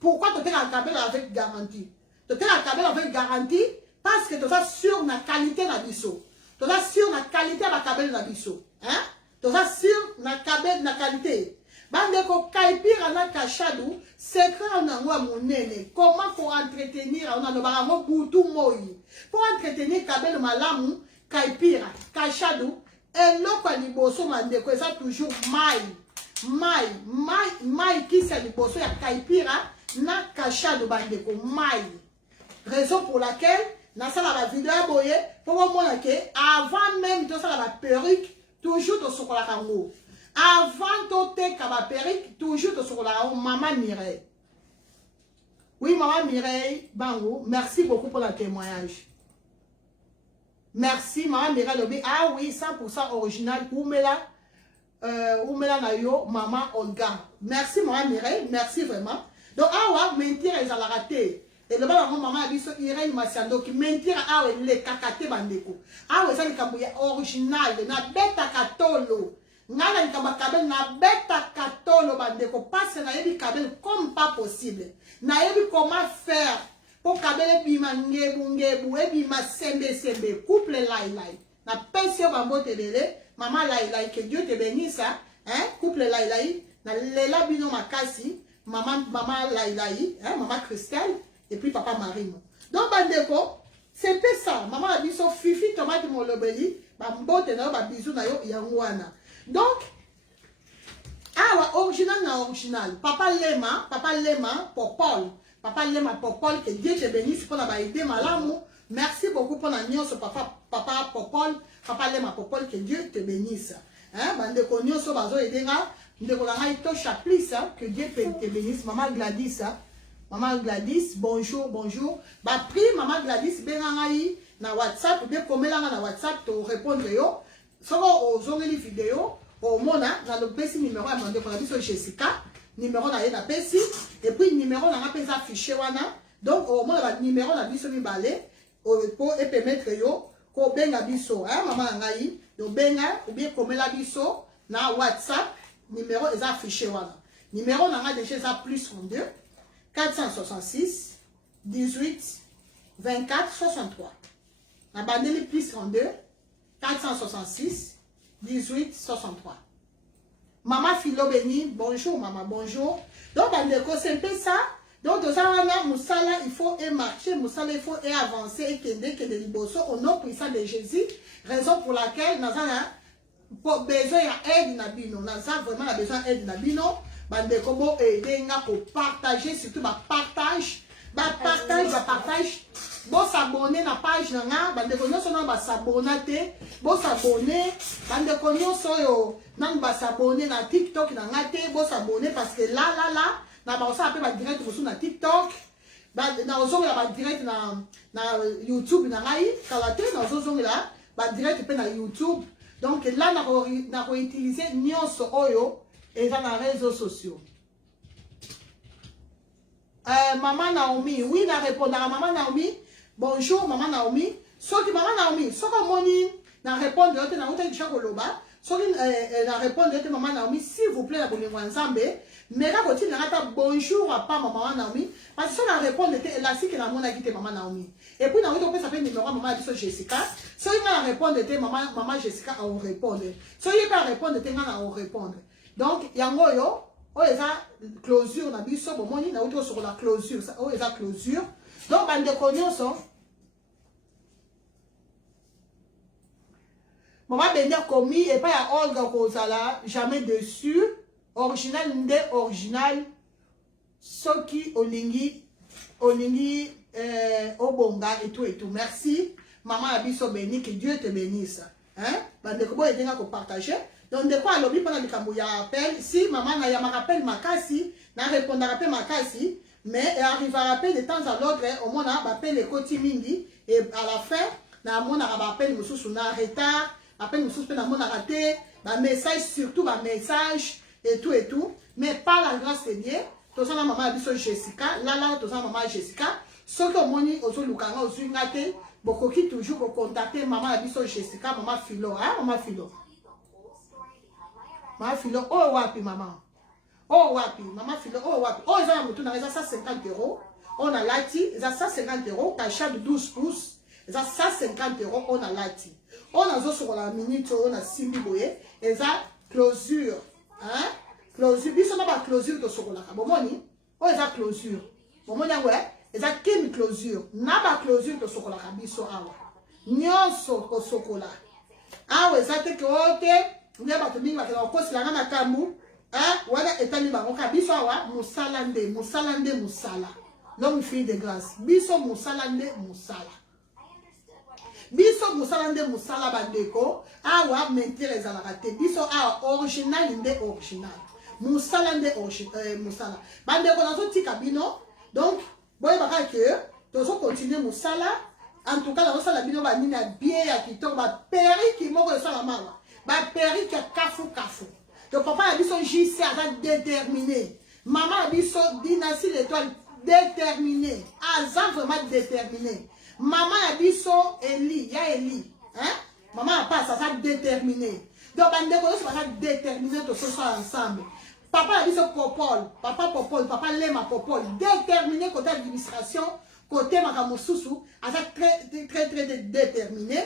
Pourquoi tu as un kabel avec garantie? Tu as un kabel avec garantie parce que tu es sûr na qualité na biso, tu es sûr na qualité ba kabel na biso, hein, tu es sûr na kabel na qualité. Bandeko kaipira na kashadu secret na ngwa monene. Comment faut entretenir on a le barango butu moi. Pour entretenir kabel malamu kaipira kashadu eloko liboso mandeko ça toujours mai qui c'est liboso ya kaipira na kashadu bandeko mai. Raison pour laquelle na sala la vidéo boye pour moi que avant même de ça la perruque toujours to sokola kango. Avant de kaba perruque, toujours sur la maman Mireille. Oui, maman Mireille, Bango, merci beaucoup pour le témoignage. Merci, maman Mireille. Ah oui, 100% original. Oumela Nayo, maman Olga. Merci, maman Mireille. Merci vraiment. Donc, ah ouais, mentir, ils ont raté. Et le bas, maman a dit ça, Irène Massiando, qui mentir, ah ouais, les kakate bandeko. Ah ouais, ça, les kambouya original, na beta katolo. Nana likamba kabel na beta katolo bandeko parce na yebi kabel comme pas possible. Na yebi comment faire pour kabel bima ngebu ebima sembe couple lai. Na pensio bambo tebele maman lai que Dieu te bénisse hein couple lai na lela bino makasi maman lai hein maman Christelle et puis papa Marino. Donc bandeko c'est peu ça maman a dit so fifi tomate molobeli bambo te na ba bisou na yo yangwana. Donc, original. Papa Lema, Popol. Papa Lema, Popol, que Dieu te bénisse pour la aidé malamou. Merci beaucoup pour la nion sur papa Popol. Papa Lema, Popol, que Dieu te bénisse. Hein, bande konyo so bazo edenga, ndeko la ngai to chaplis, que Dieu te bénisse. Maman Gladys, bonjour. Ba pri maman Gladys benangai na WhatsApp, bien komelanga na WhatsApp to répondre yo. Soko ozongeli vidéo au mona na le pesi numéro à demander pour la biso Jessica numéro na yena pesi et puis numéro na pesa affiché wana donc au mona ba numéro na biso mibale pour et permettre yo ko benga biso hein maman ngai yo benga ou bien komela biso na WhatsApp numéro est affiché wana Numéro n'a déjà ça plus 32 466 18 24 63. La bandeli plus 32 466 18 63. Maman Philo Béni, bonjour maman, bonjour. Donc, c'est un peu ça. Donc, dans un Moussala, il faut marcher, Moussala, il faut avancer, et que de liboso, au nom puissant de Jésus. Raison pour laquelle nous avons besoin d'aide nabino. Nous avons vraiment besoin d'aide nabino. Bande kobo aider pour partager, surtout partage. Partage. Bon s'abonner na page nanga, bande konyo so na ba s'abonner, bon s'abonner, bande konyo so yo nan ba s'abonner na TikTok nanga te, bon s'abonner parce que là na ba ça appelle ba direct sur na TikTok, na ozo la ba direct na YouTube nanga yi, kalate na ozo la ba direct pe na YouTube. Donc là na ko utiliser nyonso oyo et dans les réseaux sociaux. Maman Naomi, oui, na répondre à maman Naomi. Bonjour, maman Naomi. Soki maman Naomi, soki moni na répondre yote na uta kisha koloba. Soki na répondre yote maman Naomi, s'il vous plaît na bolingo nzambe. Mais là côté na rata bonjour à pas maman Naomi parce que si on répondre yote la si que na mona kite maman Naomi. Et puis na uta peut s'appeler numéro maman biso Jessica. Soki na répondre yote maman Jessica on répondre. Soki pas répondre yote na on répondre. Donc yango yo oh eza closure na biso bomoni na uta sur la closure ça oh eza closure. Donc bande konyoso maman Bender commis et pas à Olga Kozala, jamais dessus. Original, nde original. Soki Olingi, Obonga et tout et tout. Merci. Maman Abisso béni, que Dieu te bénisse. Hein? Bande kobo et denga ko partager. Donc de quoi lobby pendant le kambuya appel. Si maman na ya ma rappel makasi, na répondra rappel makasi. Mais elle arrivera à rappeler de temps à l'autre, au moins on appelle les côtés mingi. Et à la fin, on a appelé nous sous un retard. Après, nous sommes raté, un message, surtout un message, et tout. Mais par la grâce de Dieu, tout ça, maman a dit Jessica, là, tout ça, maman Jessica, ce que moni, au Lukanga, au Zungate, beaucoup qui toujours contacter maman a dit Jessica, maman Philo, hein, maman Philo. Maman Philo, oh, wapi, maman. Oh, wapi, maman Philo, oh, wapi. Oh, ils ont un ça 150 €. On a lati, ils ont 150 €, cachet de 12 pouces. Ils ont 150 €, on a lati. On a sur la minute, on a simbi boye, et ça closure, hein? Closure, bis on a pas closure de chocolat. Bon moni, on a closure. Bon moni ouais, et ça quelle closure? N'a pas closure de chocolat biso awa. Nyonso ko chocolat. Ah ouais, ça te que ok, on a pas tenir la cause la na kambu, hein? Wala etali ba ko biso awa, musalande. Longue fille de grâce. Biso musalande. Biso musalande musala bandeko awa mentir za la raté biso a original inde original musalande musala bandeko na so tika bino donc boye baka que tozo continuer musala en tout cas la sala bino ba nina bien ya kitoko ba peri ki moko sala mala ba peri ki kafu donc papa a biso JC a déterminé maman a biso dynastie l'étoile déterminé azan vraiment déterminé. Maman a dit so Eli, ya Eli, hein? Maman a pas ça déterminé. Donc bande ko ça déterminé to so ensemble. Papa a dit so Popol, papa Lema Popol, déterminé côté administration, côté makamosusu, a ça très déterminé.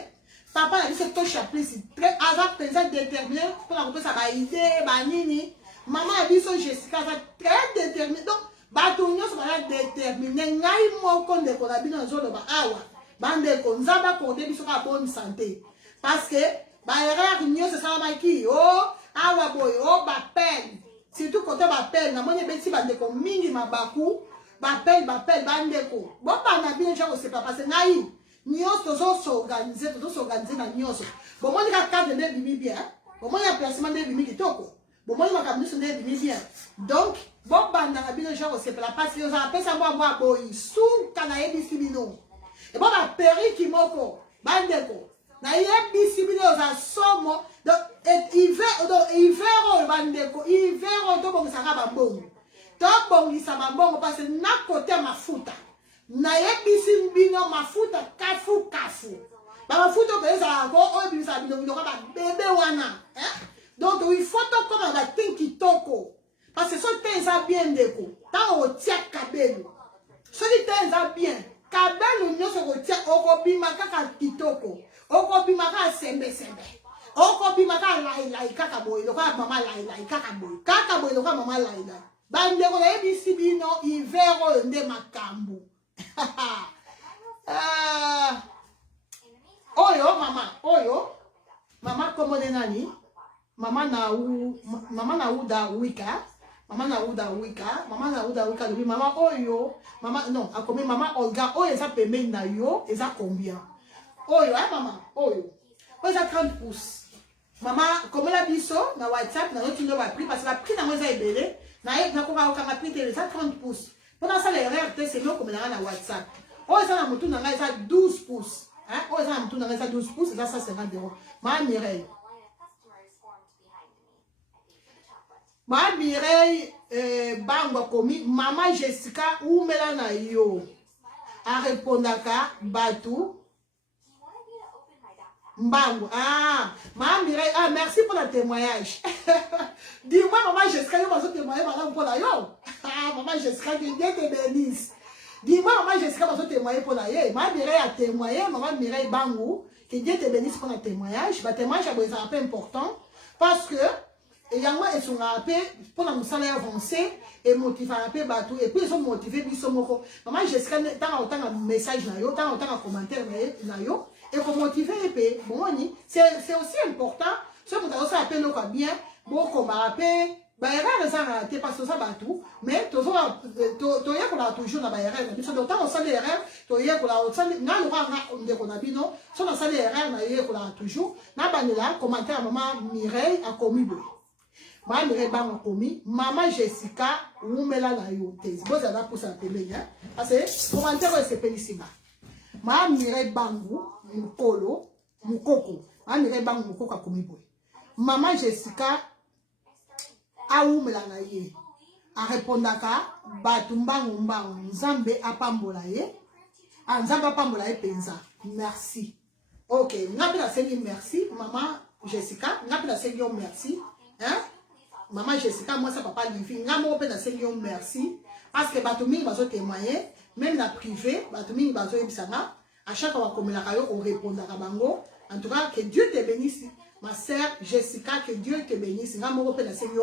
Papa a dit so to chaplice, très présent déterminé pour la ça ba idée ba nini. Maman a dit so Jessica ça très déterminé. Donc batunyo so ba déterminé ngai moko ndeko na bino nzolo ba awa bandeko nzaba ko de biso ka bonne santé parce que ba erreur nyo se sala maki oh awa boy oh ba peine surtout côté ba peine na moni beti bandeko mingi mabaku ba peine bandeko bon ba na bien genre c'est pas parce que ngai nyo to so organiser na nyo so bon moni ka cadre de bimi bien bon moni a placement de bimi kitoko bon moi makambo so de bimi bien donc bon banda na bino genre c'est pas parce que ça appelle ça moi boy sous kana ebisi bino et bon ba peri ki moko bandeko na ebisi bino za somo donc hiver bandeko hiver to bon ça ba bongo to bon ça ba bongo parce que na côté mafuta na ebisi bino mafuta kafu ba mafuta pe za ko o ebisi bino ba bébé wana hein donc il faut to comme la tinki toko Parce que ce temps ça bien déco. Tant au tia kabelo. Ce temps ça bien. Kabelo nous se retient au kobimaka kitoko. Au kobimaka sembe. Au kobimaka lai kakaboy. Le quoi maman lai kakaboy. Kakaboy le quoi maman lai. Bande ko ebi sibino ivero nde makambu. Oyo mama komone nani? Mama na uda wika depuis mama oyo mama non akomi mama Olga oyo eza pembeni na yo eza combien oyo mama oyo eza 30 pouces mama komela biso na WhatsApp na notindo ba prix parce que la prix na moi eza ebele na ko ka prix tele eza 30 pouces pendant ça les RT c'est nous komela na WhatsApp oyo eza na mutu na ngai eza 12 pouces oyo eza na mutu na ngai eza 12 pouces eza 150 €. Mama Mireille Bango komi Mama Jessica umela na yo a répondaka Batu Mbango. Mama Mireille, merci pour le témoignage. Dis-moi Maman Jessica, yo vas témoigner madame pour la yo. Maman Jessica, que Dieu te bénisse. Dis-moi Maman Jessica vas témoigner pour la yo. Mama Mireille a témoigné, Maman Mireille Bango, que Dieu te bénisse pour le témoignage. Le témoignage est un peu important parce que et yango et son rappel pour la musala avancer et motiver un peu bateau et puis ils sont motivés biso moko maman Jessica tant autant un message na yo tant autant un commentaire na yo et pour motiver et puis bon c'est aussi important ce que vous avez appelé quoi bien bon comme rappel ba erreur ça raté parce que ça bateau mais toujours to ya ko toujours na ba erreur na biso donc tant on sait erreur to ya ko la on na le roi on ko na bino so na sale erreur na ya ko la toujours na banela commentaire maman Mireille a commis Mama Mireille Bango komi, Mama Jessica, umela na yo tezi. Boza da pour sa télé, hein. Parce que commentaire c'est pénissima. Mama Mireille Bango, mukolo, mukoko. Mama Mireille Bango mukoko komi boy. Mama Jessica, a umela na ye. A répondaka, batumbango mbango, nzambe apambola ye. Nzambe apambola ye penza. Merci. Ok, ngapi la sengi merci, Mama Jessica, ngapi la sengi merci, hein. Maman Jessica, moi ça papa Livy, nga mo pe na sengi merci parce que batumi bazo témoigner même la privé, batumi bazo ebisanga à chaque fois comme la kayo on répondra bango. En tout cas que Dieu te bénisse ma sœur Jessica, que Dieu te bénisse. Nga mo pe na sengi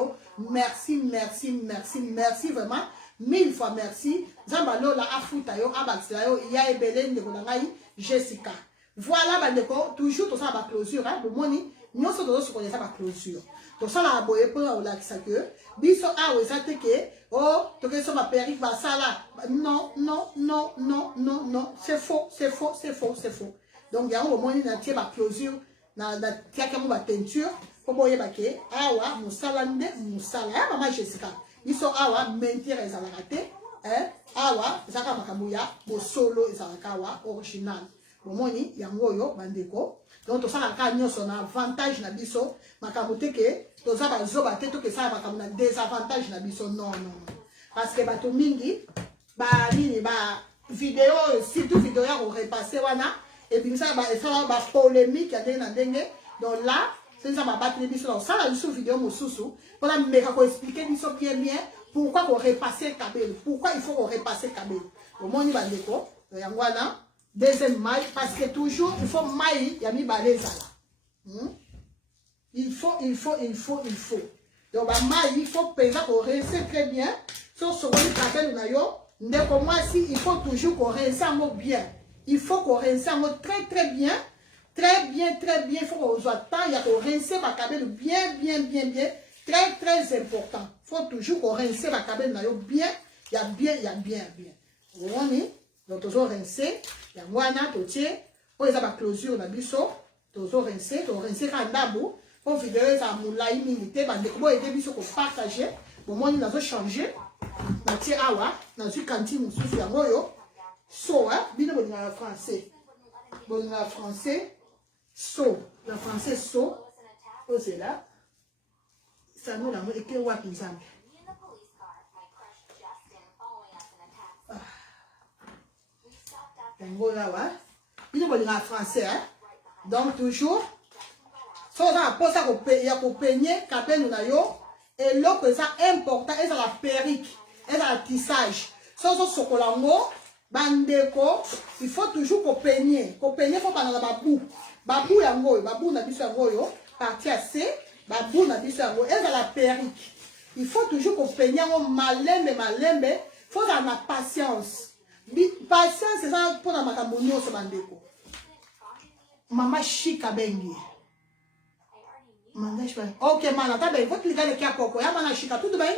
merci vraiment 1000 fois merci. Zamba lola afuta yo abaxila yo ya ebele ndeko na ngai Jessica. Voilà bandeko toujours tout ça ba closure hein bon moni nous sommes tous connaissons la clôture. Donc ça la boye pour la qui ça que biso a oui ça te que oh to que ça ma périque va ça là non c'est faux. Donc il y a un moment il y a la clôture na tia comme la peinture pour boye ba que awa musala maman Jessica biso awa mentir ça la raté awa ça ka makamuya bo solo ça ka wa original bomoni yango yo bandeko. Donc tout ça la ka nyoso na avantage na biso makamote ke to za ba zoba te to ke ça makamu na désavantage na biso non parce que bato mingi ba nini ba vidéo surtout vidéo ya ko repasser wana et puis ça ba faire ba polémique ya na ndenge donc là c'est ça ba battre biso donc ça la biso vidéo mosusu pour la meka ko expliquer biso bien pourquoi ko repasser kabel pourquoi il faut ko repasser kabel bomoni bandeko yango wana deuxième maille parce que toujours il faut maille ya mi baleza là il faut donc ba maille il faut peser pour rincer très bien sur ce qu'on appelle na yo ndeko moi si il faut toujours qu'on rince en mot bien il faut qu'on rince en mot très bien il faut qu'on soit temps il y a qu'on rincer ba kabel bien très important il faut toujours qu'on rince ba kabel na yo bien il y a bien on est donc toujours rincer ya wana totie o eza ba closure na biso toujours rincer ka ndabo pour vidéo ça moulai minute bande ko aider biso ko partager bon moi nous avons changé na tie awa na zu cantine mususu ya ngoyo so bino bo na français so le français so o c'est là ça nous la et que wa pinzam Voilà, il y a français, hein? Donc toujours, ça on a pour ça qu'on paye, pour peigner, kabel nous yo, et l'autre c'est important et c'est la perruque et c'est la tissage so sokolango bandeko il faut toujours qu'on peigne faut pas dans la babou yango babou na biso yango yo partie C babou na biso yango et c'est la perruque il faut toujours qu'on peigne yango malembe faut avoir la patience c'est ça pour la makambo nyonso bandeko mama chika bengi ok, man, attends, ben, votre liga qui a coco, ya man, chika, tout de même.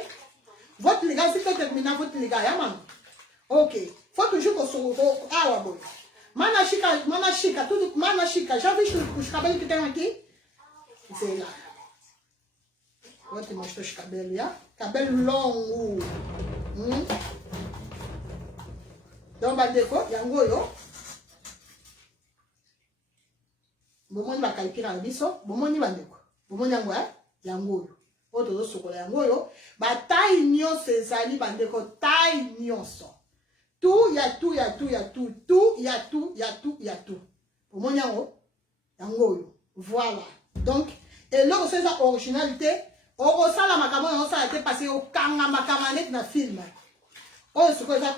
Votre liga, si tu termines votre liga, ya man. Ok, faut toujours qu'on se retrouve. Ah, ouais, bon. Mana chika, tout, mana chika, j'ai vu que je cabelle qui t'es aquí. C'est là. Votre moi, je cabelle, ya. Cabelle long. Donc, bah, déco, yango, yo. Bon, on va calculer la biso, bon, on y va, déco. Bomoni yango yango oyo tozo sokola yango yo bataille nyonso ezali bandeko taille nyonso tout ya tout bomoni yango yo voilà donc et là c'est ça originalité okosala makambo yango osala te parce okanga makambo neti na film oyo sikoyo eza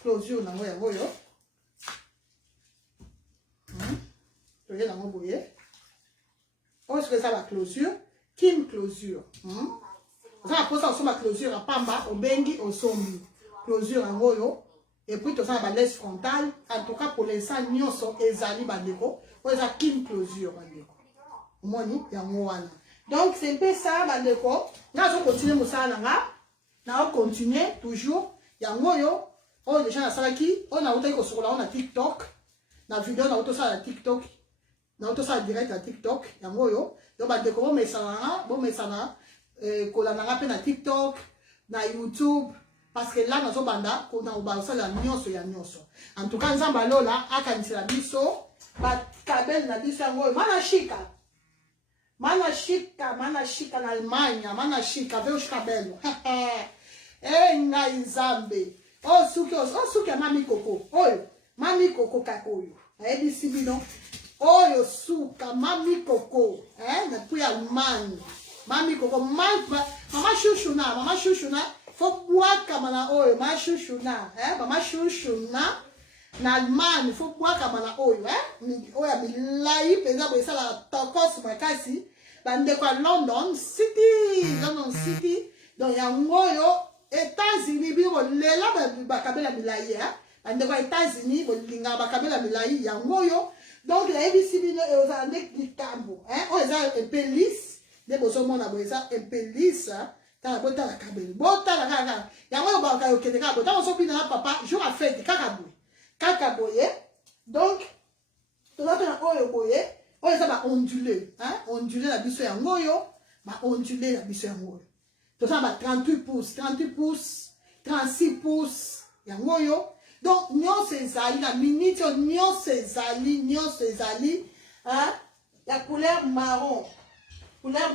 closure nango yango yo toye nango boye. On se fait ça la closure. Kim closure. Ça après ça on la closure à pamba, au bengi, au sombi. Closure en goyo. Et puis tout ça la laisse frontale. En tout cas pour les sangs nyonso ezali bandeko. On a kim closure bandeko. Moni yango wana. Donc c'est un peu ça bandeko. Là on continue mosala nanga. Na on continue toujours yango yo. On déjà na salaki, on a autant que sur là on a TikTok. Na vidéo na auto ça la TikTok. Na auto ça direct à TikTok yango yo donc ba déco bon mesana kolananga pe na TikTok na YouTube parce que là nazo banda ko na ba ça la nyonso ya nyonso en tout cas nzamba lola akanisela biso ba kabel na biso yango mana chika na Allemagne mana chika ve kabel nga nzambe suki mami koko kakoyo ayebi sibino oyo suka mami koko na puis Allemagne mami koko mama chouchouna faut boire kamana oyo mama chouchouna na Allemagne faut boire kamana oyo oya milai penza bo sala tokos makasi bande kwa London City donc yango yo États-Unis bi bo lela ba kabela milai bande kwa États-Unis bo linga ba kabela milai yango yo. Donc, la ABC est un peu un peu lisse. Les besoins de la un peu lisse. Quand on a la cabine, il y a un peu de cabine. Dans le papa, je vais faire des cacaboyé. Donc, tout le monde a ondulé. Ondulé la biso ya ngoyo. Ondulé la biso ya ngoyo. Tout ça, 38 pouces, 36 pouces. Ya ngoyo. Donc, nyonso ezali, la minute, nyonso ezali, la couleur marron, couleur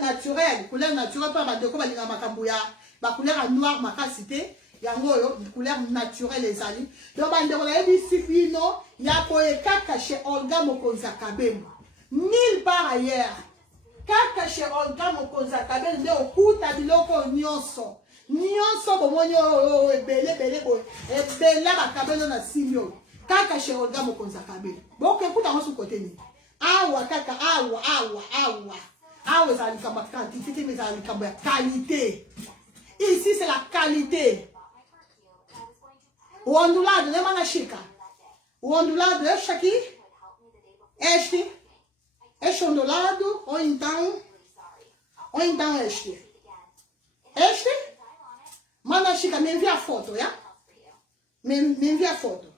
naturelle, pas bandeko balinga makambo ya, ba couleur noir makasite, yango yo, couleur naturelle ezali. Donc, bandeko la ebisi bino, ya koye kaka chez Olga Mokonza Kabembo. Nulle part ailleurs. Kaka chez Olga Mokonza Kabembo, nde okuta biloko nyonso. Nyonso bomoni ebele boy ebele bakabelo na simio kaka chez Olga Mokonza Kabembo boke kuta ngosu côté ni awa kaka awa za likamba quantité mais za likamba qualité ici c'est la qualité ondulado ne mana shika ondulado é shaki este ondulado ou então este Mana Chica, me envie a foto, ya? Me envie a foto.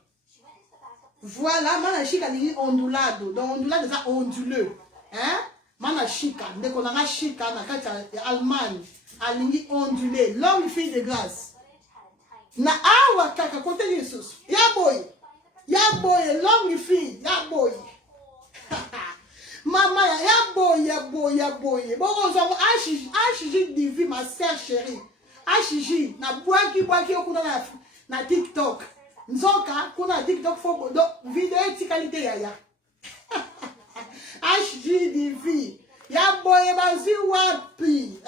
Voilà, Mana Chica, il est ondulado. Donc, ondulado, c'est onduleux. Hein? Mana Chica, dès qu'on a Chica, on a Allemagne, elle est ondulée. Longue fille de grâce. Na awa kaka, côté Jesus. Ya boy, longue fille, ya boy. Maman, ya boy. Bon, on s'en va, Achiji Divi, ma sœur chérie. Achiji, na boaki okuna na TikTok. Nzoka, kuna TikTok foko, donc vidéo de qualité yaya. Achiji Divi. ya boye bazi wapi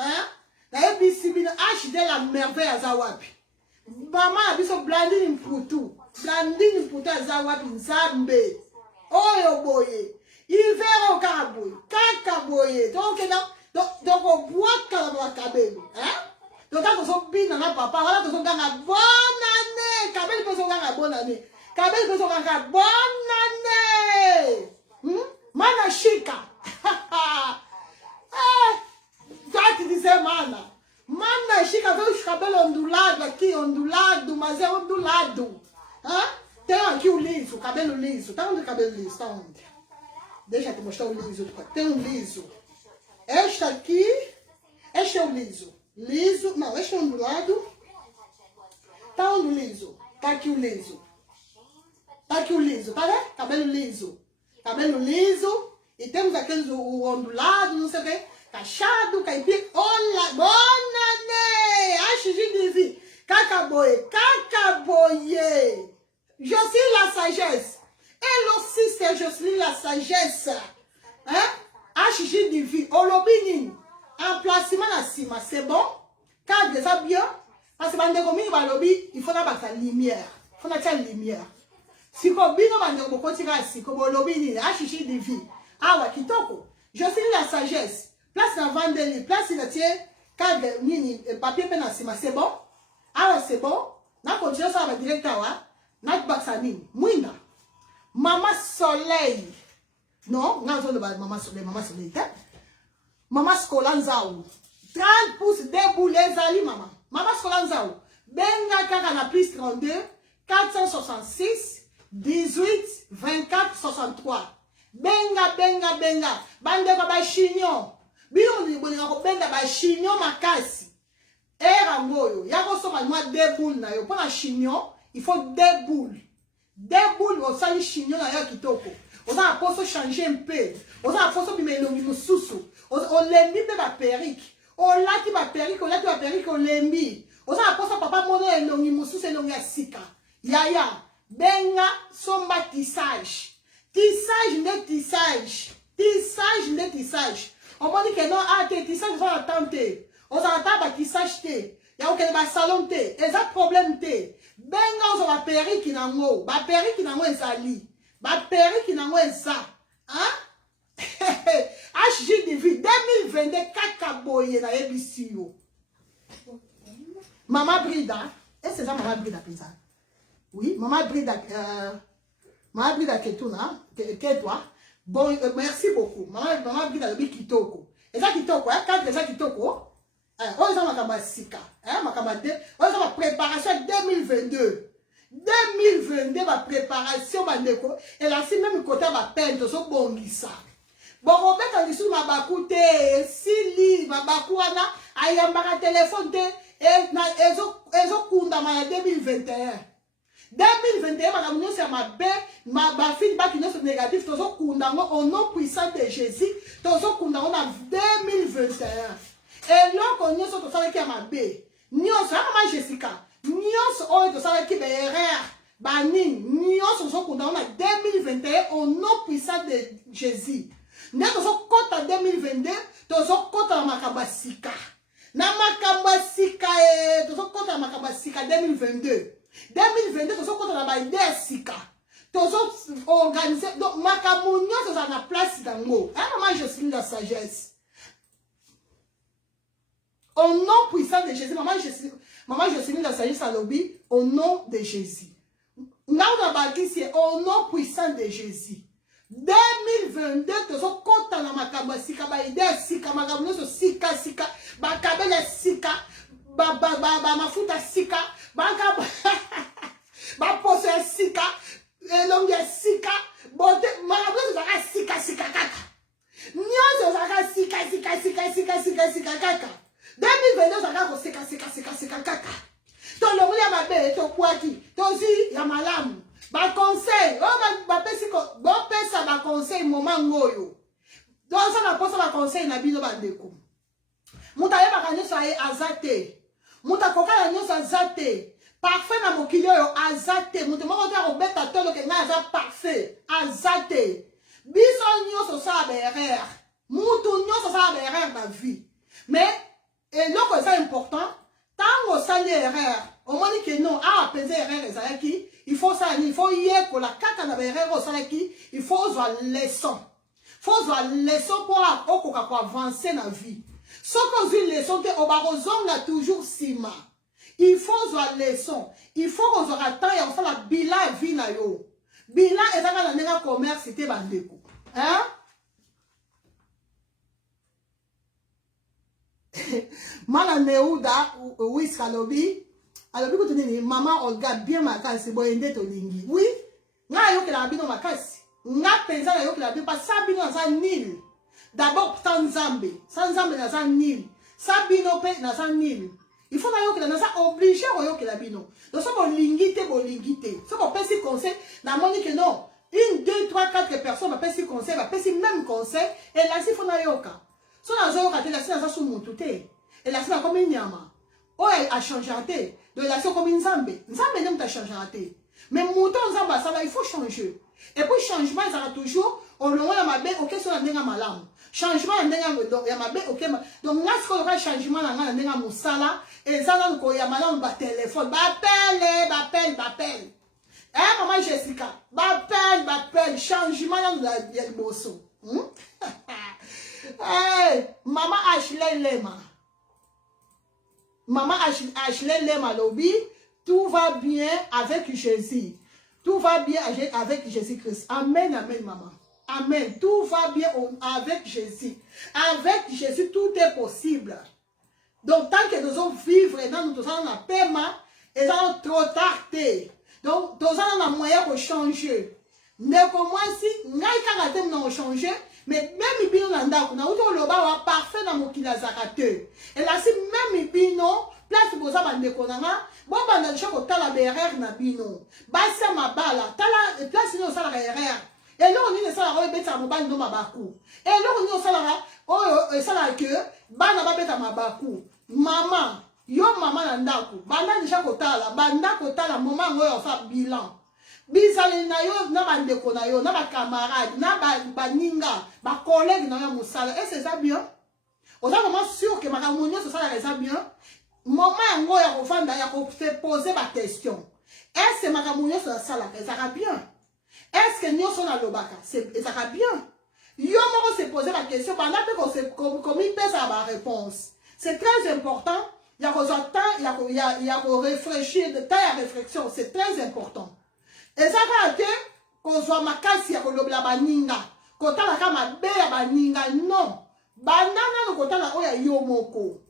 na ebisi bino acheter la merveille aza wapi mama biso Blandine Mputu aza wapi nzambe oyo boye ivero kaka boye donc obwaka na kabelo donc tozo bina na papa wala tozo ganga bonne année kabeli tozo ganga bonne année kabeli tozo ganga bonne année mana shika toi tu disais mana shika veio cabelo ondulado aqui ondulado mas é ondulado tem aqui o liso cabelo liso tá onde o cabelo liso tá onde deixa eu te mostrar o liso tem um liso este aqui este é o liso não este é ondulado tá onde o liso tá aqui o liso tá vendo cabelo liso e temos aqueles o ondulado não sei o que cachado caipira olha bonane acho de cacaboye Jocelyne la sagesse elle aussi c'est Jocelyne la sagesse HG Divi olobini emplacement na sima c'est bon cadre ça bien parce que bande komi balobi il faut na ba lumière faut na lumière siko bino bande ko kotika siko bolobini HG Divi awa kitoko Jocelyne la sagesse place na vendeli place na tie cadre nini papier pe na sima c'est bon alors c'est bon na continuer ça ba directeur wa na baksanini mwinda Mama Soleil. Non, non, Mama Soleil, Mama Skolanzao. 30 pouces déboulé, Zali, maman. Mama Skolanzao. Benga kaka na plus 32, 466, 18, 24, 63. Benga. Bande ko ba chignon. Bino ni bolinga ko benda ba chignon makasi. Era ngoyo. Yako so ma déboule na yo. Pour la chignon, il faut déboule. Des boules au sali chignon na ya kitoko. On a poso changer un peu. On a poso bimelongi mususu. On lembi pe ba perruque. On lati ba perruque, on lembi. On a poso papa mono elongi mususu elongi asika. Yaya, benga somba tissage. Tissage. On m'a dit que non, tissage va attendre. On attend ba tissage te. Ya okele ba salon te. Eza problème te. Benga ozo ba perruque nango. Ba perruque nango ezali. Ba perruque nango eza. HGDV 2022 kakaboye na ebisi yo. Mama Brida. Est-ce que c'est ça Mama Brida pensa? Oui, Mama Brida que toi. Bon, merci beaucoup. Mama Brida le kitoko. Eza kitoko, cadre eza kitoko. On est en préparation 2022. 2022, ma préparation, et là, si même côté ma peine, de son bon ça. Bon, on met en dessous ma bakoute, si ma bakouana, ayamba téléphone, et zo kunda ma 2021. 2021, madame, nous c'est ma fille, qui nous négatif, tozo kunda, au nom puissant de Jésus, tozo kunda, on a 2021. Et là, on y a tout ça qui a ma bé. Nyos, ma Jessica. Nyos, on est tout ça qui est erreur. Banin, Nyos, on s'en a 2021 au nom puissant de Jésus. Nous sommes contre 2022, nous sommes contre Makabasika. Na Makabasika, nous sommes contre Makabasika 2022. 2022, nous sommes contre la Baïdea Sika. Nous sommes organisés. Donc, Makamounios, nous avons la place dans l'eau. Moi, je suis la sagesse. Au nom puissant de Jésus, maman, je suis la sagesse à lobby, au nom de Jésus. Là, on a bâti, c'est au nom puissant de Jésus. 2022, tu sommes content dans ma kabasika, ma idée, sika, ma kabouno, sika, ma kabele, sika, ma fouta, sika, ma pose, sika, l'homme, sika, bonté, ma kabouno, sika, kaka. Nyon, sika, kaka. 2022, ça va sika kaka. Ton le mouli ma belle, ton kwaki, ton zi, ya malamu. Ba conseil, ba pesi ko, ba pesa ba conseil moment ngoyo. Donc ça na posa ba conseil na bino ba ndeko. Muta yeba kanyo sa e azate. Muta kokala nyo sa azate. Parfait na mokili yo azate. Muta moko ta robeta tolo ke nga za parfait, azate. Biso nyo so sa berere. Moutou nyon ça va erreur dans la vie. Mais, et donc c'est important, tant qu'on sali erreur, au moins que non, ah, peser erreur et ça qui, il faut ça, il faut y être, la carte n'a erreur au sali qui, il faut avoir leçon. Il faut avoir leçon pour avancer dans la vie. Ce qu'on dit leçon, que au barozon là toujours sima. Il faut avoir leçon. Il faut qu'on aura temps et on fait la bilan vie na yo. Bilan et ça va dans le commerce, c'était bandeko. Hein? Mana neuda wis alobi ko tuni mama olga bien makasi boyende to lingi oui nga yo ke la bino makasi nga penza na yo ke la bino pas sabino na sa nil d'abord sans zambe na sa nil sabino pe na sa nil il faut na yo ke na sa obligé yo ke la bino donc so bolingi te so ko pesi conseil na moni que non 1 2 3 4 personnes ba pesi conseil ba pesi même conseil et là si faut na yo ka. So na zo ka te la sina so mutu te. Et la sina comme nyama. O a changé te. De la sina comme nzambe. Nzambe nem ta changé te. Mais mutu nzamba ça va il faut changer. Et puis changement ça sera toujours au long ya mabe OK so na ndenga malamu. Changement na ndenga donc ya mabe OK donc nga ce qu'on changement na ndenga musala et ça na ko ya malamu ba téléphone ba appel. Eh maman Jessica, ba appel changement na ya bosso. Hey, maman Ashley Lema. Maman Ashley Lema lobby, tout va bien avec Jésus. Tout va bien avec Jésus-Christ. Amen, amen, maman. Amen. Tout va bien avec Jésus. Avec Jésus, tout est possible. Donc, tant que nous allons vivre dans nous allons la paiement, et dans trop tard. Donc, nous allons la moyen de changer. Ne commence pas à changer. Mais même bino nanda kuna uto loba wa parfait na mokila zakate. Et là si même bino place boza bande konanga bon banda chako tala berrer na bino. Basa mabala tala place no sala erreur. Et là on ni sala ro beta mo bando mabaku. Et là on ni sala o sala que bana ba beta mabaku. Maman yo maman nanda ku banda ni chako tala banda ko tala moment ngoyo fa bilan. Bizali na yo na bandeko na yo na ba camarade na ba ninga ba collègue na yo musala et c'est ça bien. On est vraiment sûr que ma camonio c'est ça la bien. Moment ngo ya kofanda ya ko se poser ba question. Est-ce que ma camonio c'est ça la bien? Est-ce que nyo sona lobaka c'est ça bien? Yo mo se poser la question pendant que on se comme il peut ça ba réponse. C'est très important. Il y a temps il y a réfléchir de temps à réflexion, c'est très important. Et ça va être qu'on soit makasi ya kolobla baninga kota la kama be ya baninga non banana no kota la oya yo moko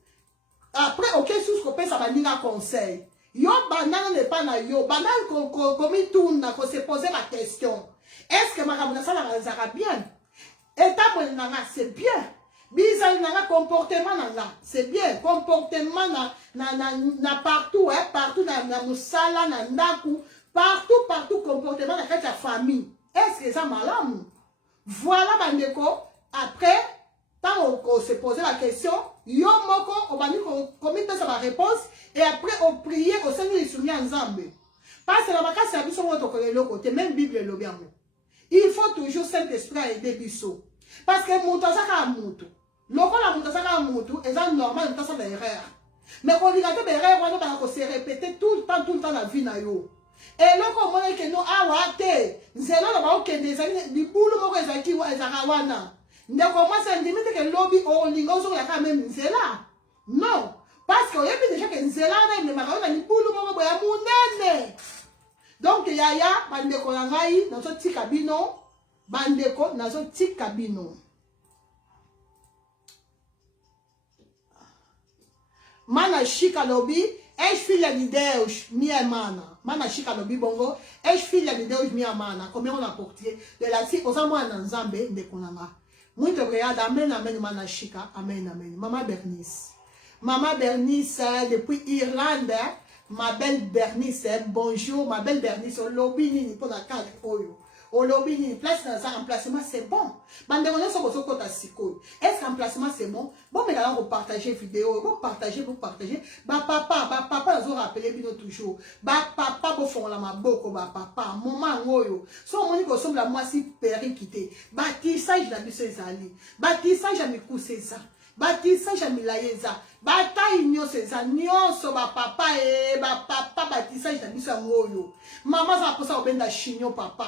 après OK sous ko pesa baninga conseil yo banana n'est pas na yo banana comme tourne ko se poser la question est-ce que makamuna ça la zara bien étape nanga c'est bien bizali nanga comportement nanga c'est bien comportement na partout hein partout na musala na ndaku partout comportement dans ta famille. Est-ce que ça malade? Voilà bandeko. Après, tant on se posait la question, yo moko on va dire qu'on met ça la réponse et après on priait au Seigneur il soumis ensemble. Parce que la vacances c'est abisso moto kolelo côté même Bible le bien. Il faut toujours Saint-Esprit aider biso. Parce que monto ça ka monto. Loko la monto ça ka monto et ça normal ça ça erreur. Mais quand on dit que erreur on va se répéter tout le temps la vie na yo. Et là, comme on dit que nous avons zéro là-bas que des années, du boulot moko ezaki wa ezakawana. Ne commence à dire que le lobby au lingo sur la quand même zéla. Non, parce qu'il y a déjà que zéla na ne marona ni boulot moko boya munene. Donc yaya bandeko ngai na so tika bino, bandeko na so tika bino. Mana shika lobby, és filha de Deus, minha mana. Mana shika lobby bongo, és filha de Deus, minha mana. Como on a porté de la si osa mo ananzambe de konanga. Muito obrigada, amen, amen, mana shika, amen, amen. Maman Bernice. Maman Bernice, depuis Irlande, ma belle Bernice, bonjour, ma belle Bernice, lobby ni pour la carte oyo. au lobby ni place dans un emplacement c'est bon bande on so bozo kota siko est-ce emplacement c'est bon bon mais là on partager vidéo bon partager ba papa zo rappeler bino toujours ba papa bo fond la maboko ba papa maman ngoyo so moni ko somla moi si péri quitter bâtissage la biso ezali bâtissage ya mikuse ça bâtissage ya milayeza bataille nyonso eza nyonso bapapa bapapa bâtissage na biso ya ngoyo mama za posa obenda chignon papa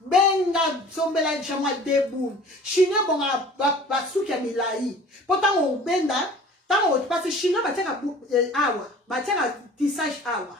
benga sombela jamwa debout chignon bonga basuki ya milai po ntango obenda ntango parce chignon batiaka awa batiaka tissage awa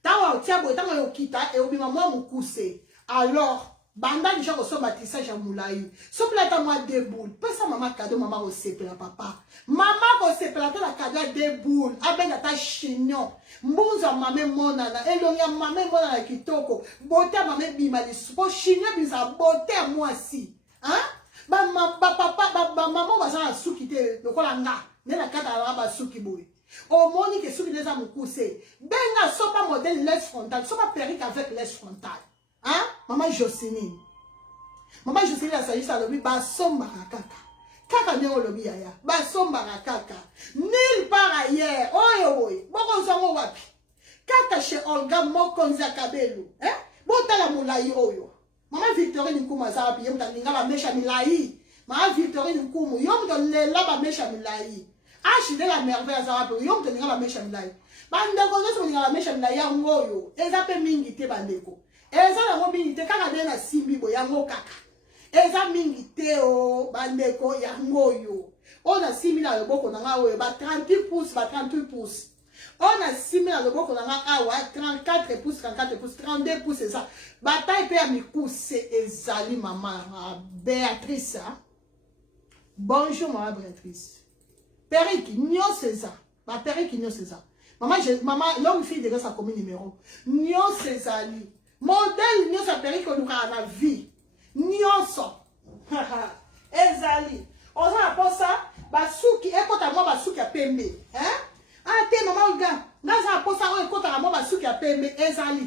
ntango otia boye ntango okita eobima mwa mokuse alors banda déjà ko so bâtissage ya mulai so plata moi debout pesa mama cadeau mama ko sepela papa mama ko sepela ta la cadeau debout abenga ta chignon mbunza mama monana elongia mama monana kitoko beauté mama bima lisupo chignon bisa beauté moi si hein ba papa ba mama ba sa suki te lokola nga ne na kata la ba suki boy au moni que suki des amukuse benga so pas modèle laisse frontale so pas perruque avec laisse frontale. Hein? Maman Jocelyne. Maman Jocelyne a sagi sa lobi basomba kaka. Kaka ne lobi yaya. Basomba kaka. Nulle part ailleurs. Oyo oyo. Boko zongo wapi. Kaka chez Olga Mokonza Kabelo. Hein? Bota la mulai oyo. Maman Victorine Nkumu azabi yom taninga ba mesha milai. Maman Victorine Nkumu yom to lela ba mesha milai. Ashi de la merveille azabi yom taninga ba mesha milai. Bandeko zo taninga ba mesha milai ya ngoyo. Ezape mingi te bandeko. Eza na ngo mingi te kaka de na simbi bo yango kaka. Eza mingi te o bandeko yango yo. On a simbi na loboko na nga oyo ba 38 pouces ba 38 pouces. On a simbi na loboko na nga awa 34 pouces 34 pouces 32 pouces eza. Bataille pe ya mikuse ezali mama Béatrice. Bonjour maman Béatrice. Periki nyo César. Ba periki nyo César. Maman l'homme fille de sa commune numéro. Nyo Césali. Modèle nyonso aperi koluka na vie nyonso ezali oza na posa basuki ekota mwa basuki ya pembe hein ate mama oga ngaza na posa oyo ekota mwa basuki ya pembe ezali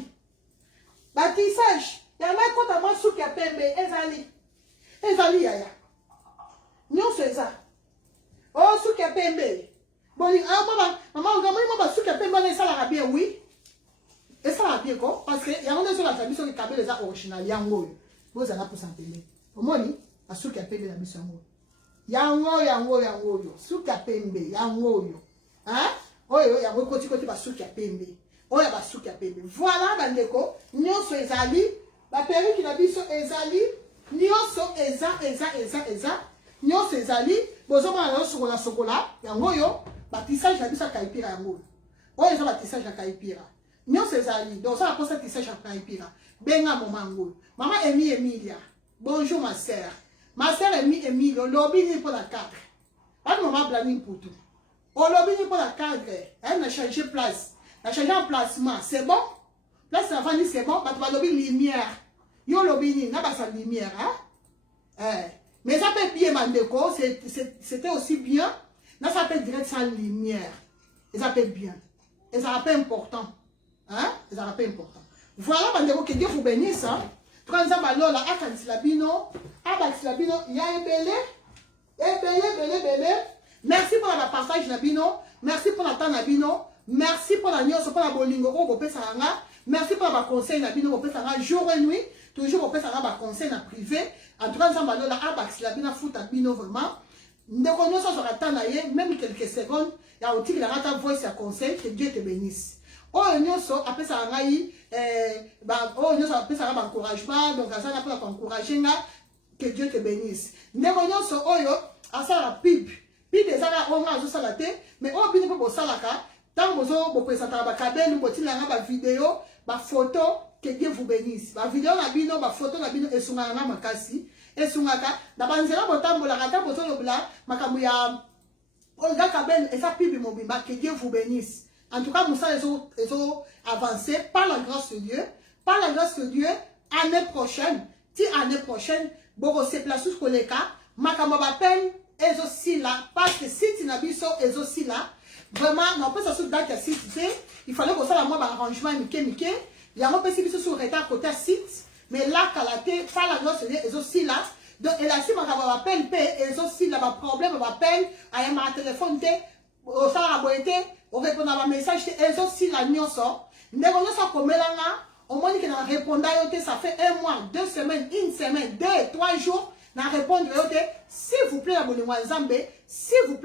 batissage yango ekota mwa suki ya pembe ezali yaya nyonso eza o suki ya pembe boni mama oga mwa basuki ya pembe wana esalaka bien oui. Et ça va bien quoi parce que il y a une sur la tradition qui cabelle les original yango vous allez pour s'entendre au moni a souki apembe la biso yango souki apembe yango hein oyo yango koti ba souki apembe oyo ba souki apembe voilà bandeko nyonso ezali ba perruque na biso ezali nyonso eza nyonso ezali bozo mona na sokola yango yo ba tissage na biso kaipira yango oyo eza ba tissage na kaipira. Nyo Césali, donc ça a posé tissage à Kaipira. Benga Momango. Maman Emilia. Bonjour ma sœur. Ma sœur Emilia, lobby ni pour la cadre. Pas de maman blaning pour tout. Au lobby ni pour la cadre. Elle a changé place. Elle a changé emplacement. C'est bon? Place la famille c'est bon. Parce que lobby lumière. Yo lobby ni, n'a pas sa lumière. Hein? Mais ça peut bien mandeko. C'était aussi bien. Là ça peut direct sans lumière. Et ça peut bien. Et ça peut important. Hein? C'est un peu important. Voilà, que Dieu vous bénisse. Transa balola akansilabino, abasilabino, ya ebele. Merci pour la partage nabino, merci pour la temps nabino, merci pour la nyonso pour la bolingo ko bopesa nga, merci pour la conseil nabino bopesa nga jour et nuit, toujours bopesa nga ba conseil na privé. En tout cas, ça balola abasilabino futa bino vraiment. Ndeko nyonso sur la temps na ye, même quelques secondes, ya oti la rata voice ya conseil, que Dieu te bénisse. Oh nyonso apesa ngai nyonso apesa nga encouragement donc ça na pour encourager nga que Dieu te bénisse ndeko nyonso oyo asala pub ezala onga azosala te mais oyo bino mpe bosalaka ntango bopresentaka bakabelu botinanga bavideo bafoto que Dieu vous bénisse bavideo na bino bafoto na bino esungaka nga makasi esungaka na banzela botambolaka ta bozolobela makambo ya Olga Kabel eza pub mobimba que Dieu vous bénisse. En tout cas, nous sommes avancés par la grâce de Dieu. Par la grâce de Dieu, année prochaine, année prochaine, Boro se place sous le cas, Makamaba peine, est aussi là, parce que si tu n'as est aussi là, vraiment, on peut s'assurer que il fallait que ça, moi, arrangement, il y a un peu sur retard côté site, mais là kalaté pas la noce et aussi là donc et là si ma appelle paix et aussi là ma problème m'appelle à ma téléphone té au sala boité au répondre à ma message et aussi la nyonso ndeko nyonso komelanga au moins que na répondre yote ça fait 1 mois 2 semaines 1 semaine 2 3 jours na répondre yote s'il vous plaît la bonne Nzambe s'il vous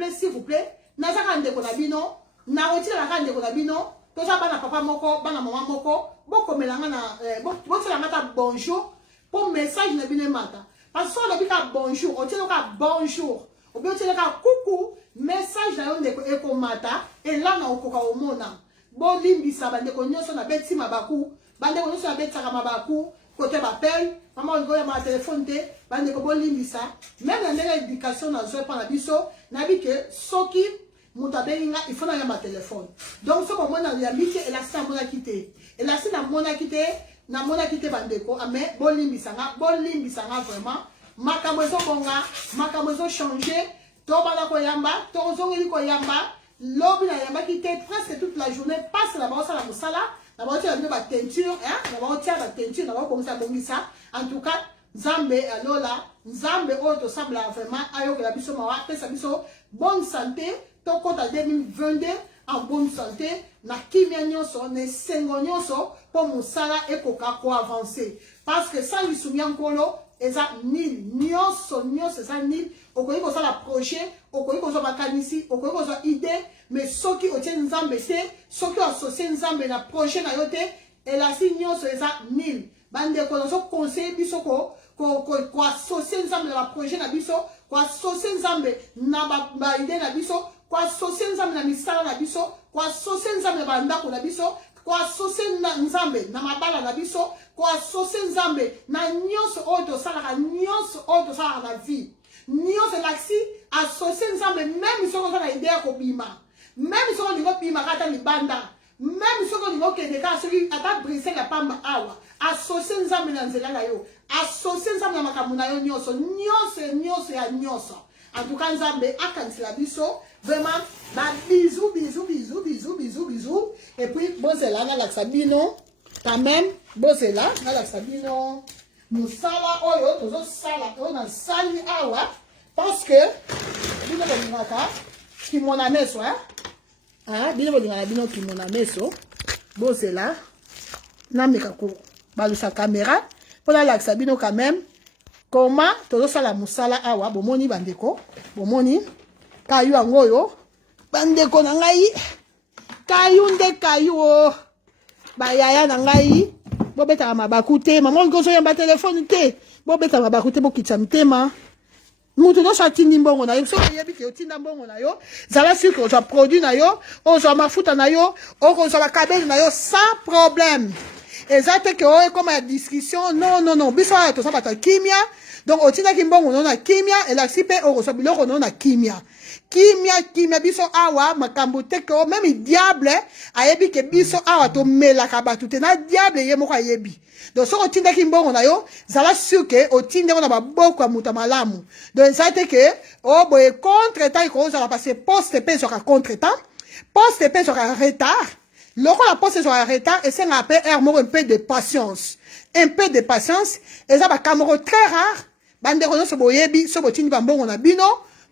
plaît nazaka ndeko na bino na otila la ndeko na bino to ça bana papa moko bana maman moko boko melanga na boko la mata bonjour pour message na bino mata parce que le bika bonjour otila ka bonjour ou bien otila ka coucou message na yo ndeko eko mata et là na okoka omona bo limbisa bandeko nyonso na beti mabaku bandeko nyonso na beti mabaku côté bapel maman on goya ma téléphone te bandeko bo limbisa même na ndenge éducation na zo pa na biso na bi que soki mutabenga il faut na ya ma téléphone donc ce moment na ya miti et la sa mona quitté et la sa mona quitté bandeko mais bo limbisa nga vraiment makambo zo bonga makambo zo changer to bala ko yamba to zongeli ko yamba lobi na yamba quitté presque toute la journée passe la bossa la musala la bossa la teinture hein la bossa la teinture la comme ça bongisa en tout cas Nzambe alola Nzambe oto semble vraiment ayo que la biso mawa pesa biso bonne santé to kota 2022 en bonne santé na kimia nyonso na sengo nyonso pour musala ekoka ko avancer parce que ça lui soumia nkolo eza nil nyonso eza nil okoki kozala projet okoki kozwa makanisi okoki kozwa idée mais soki otie Nzambe te soki associe Nzambe na projet na yo te elasi nyonso eza nil bandeko nazo conseil biso ko associer Nzambe na projet na biso ko associer Nzambe na ba idée na biso ko associer Nzambe na misala na biso ko associer Nzambe na bandako na biso ko associer Nzambe na mabala na biso ko associer Nzambe na nyonso oyo tosalaka na vie nyonso laksi associer Nzambe même soko na idée ya kobima même soko lingo bima kata libanda même soko lingo kende ka soki ata brise la pamba awa associer Nzambe na nzela na yo associer Nzambe na makambo na yo nyonso ya nyonso en tout cas Nzambe akanisela biso vraiment ba bisous et puis bozela na laksa bino quand même bozela na laksa bino musala oyo tozo sala oyo na sali awa parce que bino bolingaka kimona meso bino bolingaka bino kimona meso bozela na meka ko balusa caméra pour la laksa bino quand même comment tozo sala musala awa bomoni bandeko bomoni kayu angoyo bandeko na ngai kayu nde kayu o bayaya na ngai bobetaka mabaku te mama ngozo yamba telefone te bobetaka mabaku te bokitsa mtema mutu nyonso atindi mbongo na yo soki oyebi ke otinda mbongo na yo zala siki ozwa produit na yo ozwa mafuta na yo okozwa bakabeli na yo sans problème eza te ke oyo ekoma ya discussion non biso ayo toza bato ya kimia donc otindaki mbongo no na kimia elakisi mpe okozwa biloko no na kimia biso awa makambo te ke meme diable ayebi ke biso awa tomelaka bato te na diable ye moko ayebi donc soki otindaki mbongo na yo zala sur ke otindeko na baboko ya moto malamu donc eza te ke boye contre temps ekozala parce poste mpe ezwaka contre temps poste mpe ezwaka retard lokola poste ezwaka retard esengaka mpe aire moko un peu de patience eza bakambo moko très rare bandeko nyonso boyebi so botindi bambongo na bino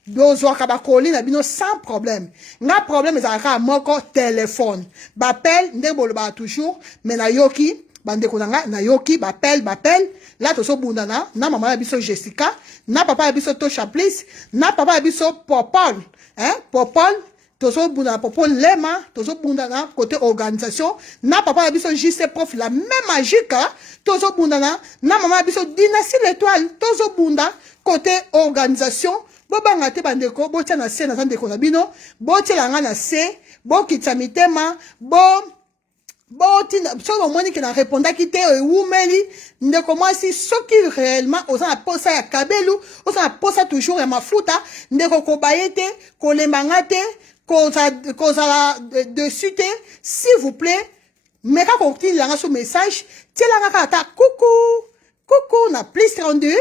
bozwaka bakoli na bino sans problème nga problème ezalaka moko téléphone bapel ndenge bolobaka toujours mais nayoki bandeko na nga nayoki bapel la tozobundana na mama ya biso Jessica na papa ya biso Tosha Bliss na papa ya biso Popol tozobundana Popol Lema tozobundana côté organisation na papa ya biso JC Prof la même magique tozobundana na mama ya biso Dynastie l'Étoile tozobunda côté organisation bobanga te bandeko botia na se na ndeko na bino botia nga na se bokitsa mitema botina so moni ke na répondaki te ewumeli ndeko mwasi soki réellement oza na posa ya kabelu oza na posa toujours ya mafuta ndeko kobaye te kolembanga te kozala dessus te s'il vous plaît meka kotilanga so message tielanga kata coucou na plus 32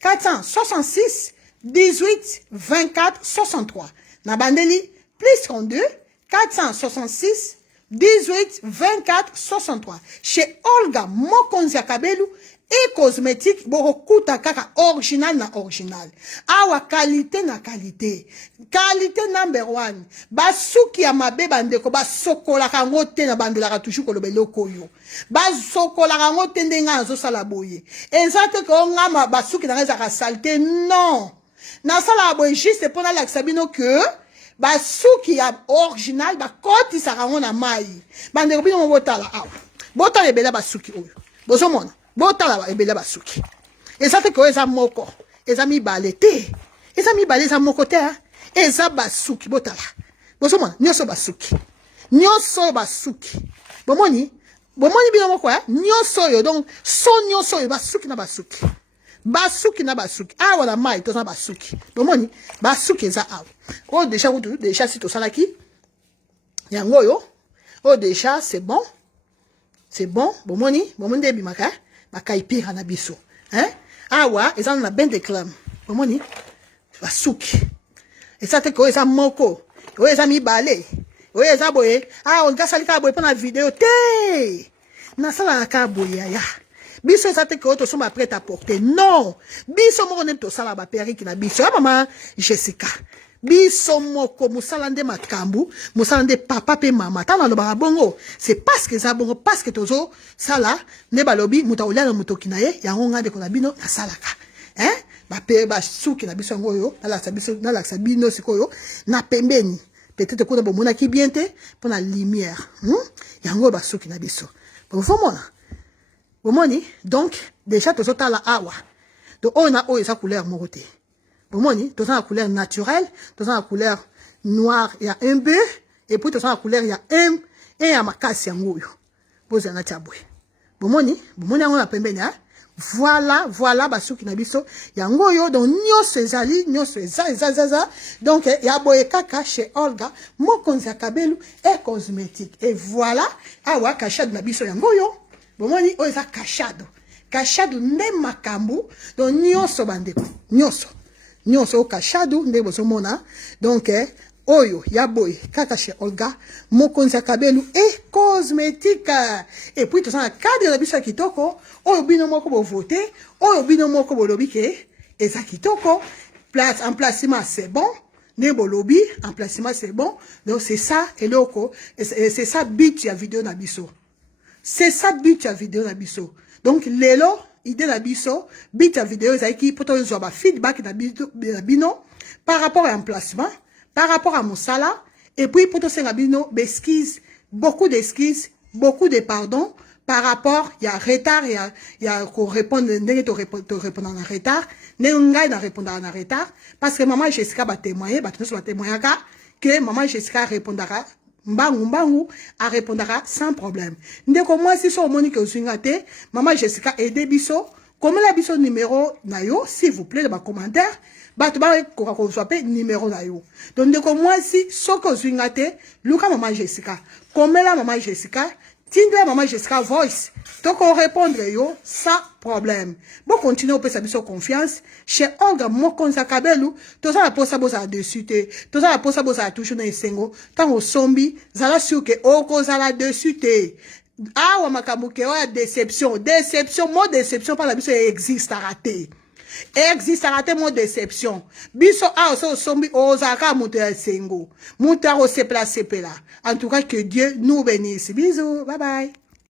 466 18 24 63 na bandeli plus 32 466 18 24 63 chez Olga Mokonzi Kabelu et cosmétique bokuta kaka original na original awa qualité na qualité number 1 basuki ya mabe bandeko basokola kango te na bandelaka toujours koloba eloko yo basokola kango te ndenge azosala boye eza te ko ngama basuki na ezaka salte non na sala boye juste pona lakisa bino que basuki ya original bakotisa kango na mai bandeko bino mo botala awa botala ebela basuki oyo bozomona botala ebele basuki eza te ko eza moko eza mibale te eza mibale eza moko te eza basuki botala bozomona nyonso basuki bomoni bino moko nyonso oyo donc so nyonso oyo basuki na basuki awa na mai toza basuki bomoni basuki eza awa oyo déjà si tosalaki yango oyo déjà c'est bon bomoni nde ebimaka bakaipira na biso awa eza na bain de crème bomoni basuki eza te ko eza moko oyo eza mibale oyo eza boye ngasali kaka boye mpona video te nasalaka kaka boye yaya biso eza te ko tosomba prêt à porter non biso moko nde tosala baperiki na biso ya mama Jessica biso moko musala nde makambu musala nde papa pe mama tana lobaka bongo c'est parce que ça bongo parce que tozo sala ne balobi muta olia na mutoki na ye yango ngande ko na bino na salaka bape basuki na biso ngoyo na laksa bino sikoyo na pembeni peut-être ko na bomona ki bien te pour la lumière yango basuki na biso bomoni donc déjà tozo tala awa donc on a esa couleur moko te bomoni toza na couleur naturelle toza na couleur noire ya un peu et puis toza na couleur ya un ya makasi yango oyo boza na tabwe bomoni yango na pembeni voilà basuki na biso yango oyo donc nyonso eza donc ya boye kaka chez Olga mokonzi ya kabelu et cosmétique et voilà awa kashado na biso yango oyo bomoni oyo eza kashado nde makambu donc nyonso bandeko nyonso kashado nde bozomona donc oyo ya boye kaka chez Olga mokonzi ya kabelu et cosmétique et puis toza na cadre na biso ya kitoko oyo bino moko bovote oyo bino moko bolobi ke eza kitoko emplacement c'est bon ne bolobi emplacement c'est bon donc c'est ça eloko c'est ça but ya vidéo na biso donc lelo idée na biso but ya vidéo ezalaki po tozwa ba feedback na bino par rapport à emplacement par rapport à Moussala, et puis pour tout ça, beaucoup d'excuses, beaucoup de pardons par rapport, il y a retard, il y a qu'on répond, répondre en retard, n'a répondre en retard, parce que maman Jessica va témoigner, que maman Jessica répondra, mbangu, a répondra sans problème. Ndeko moi si son monique au swingate, maman Jessica aide biso, comment la biso numéro nayo, s'il vous plaît, dans ma commentaire, bato ba ko soit numéro na yo donc ndeko mwasi soko zwingate luka maman Jessica komela maman Jessica tindela maman Jessica voice donc on répondre yo sans problème bon continuer au pesa biso confiance chez Olga mokonza kabelu toza la posa boza dessus te toza la posa boza toujours na esengo tango sombi zala sûr que oko zala dessus te awa makambo ke wa déception mot déception par la biso existe à rater existe à mon déception biso a so sombi ozaka muto ya sengo muto a se placer là en tout cas que Dieu nous bénisse bisous bye bye.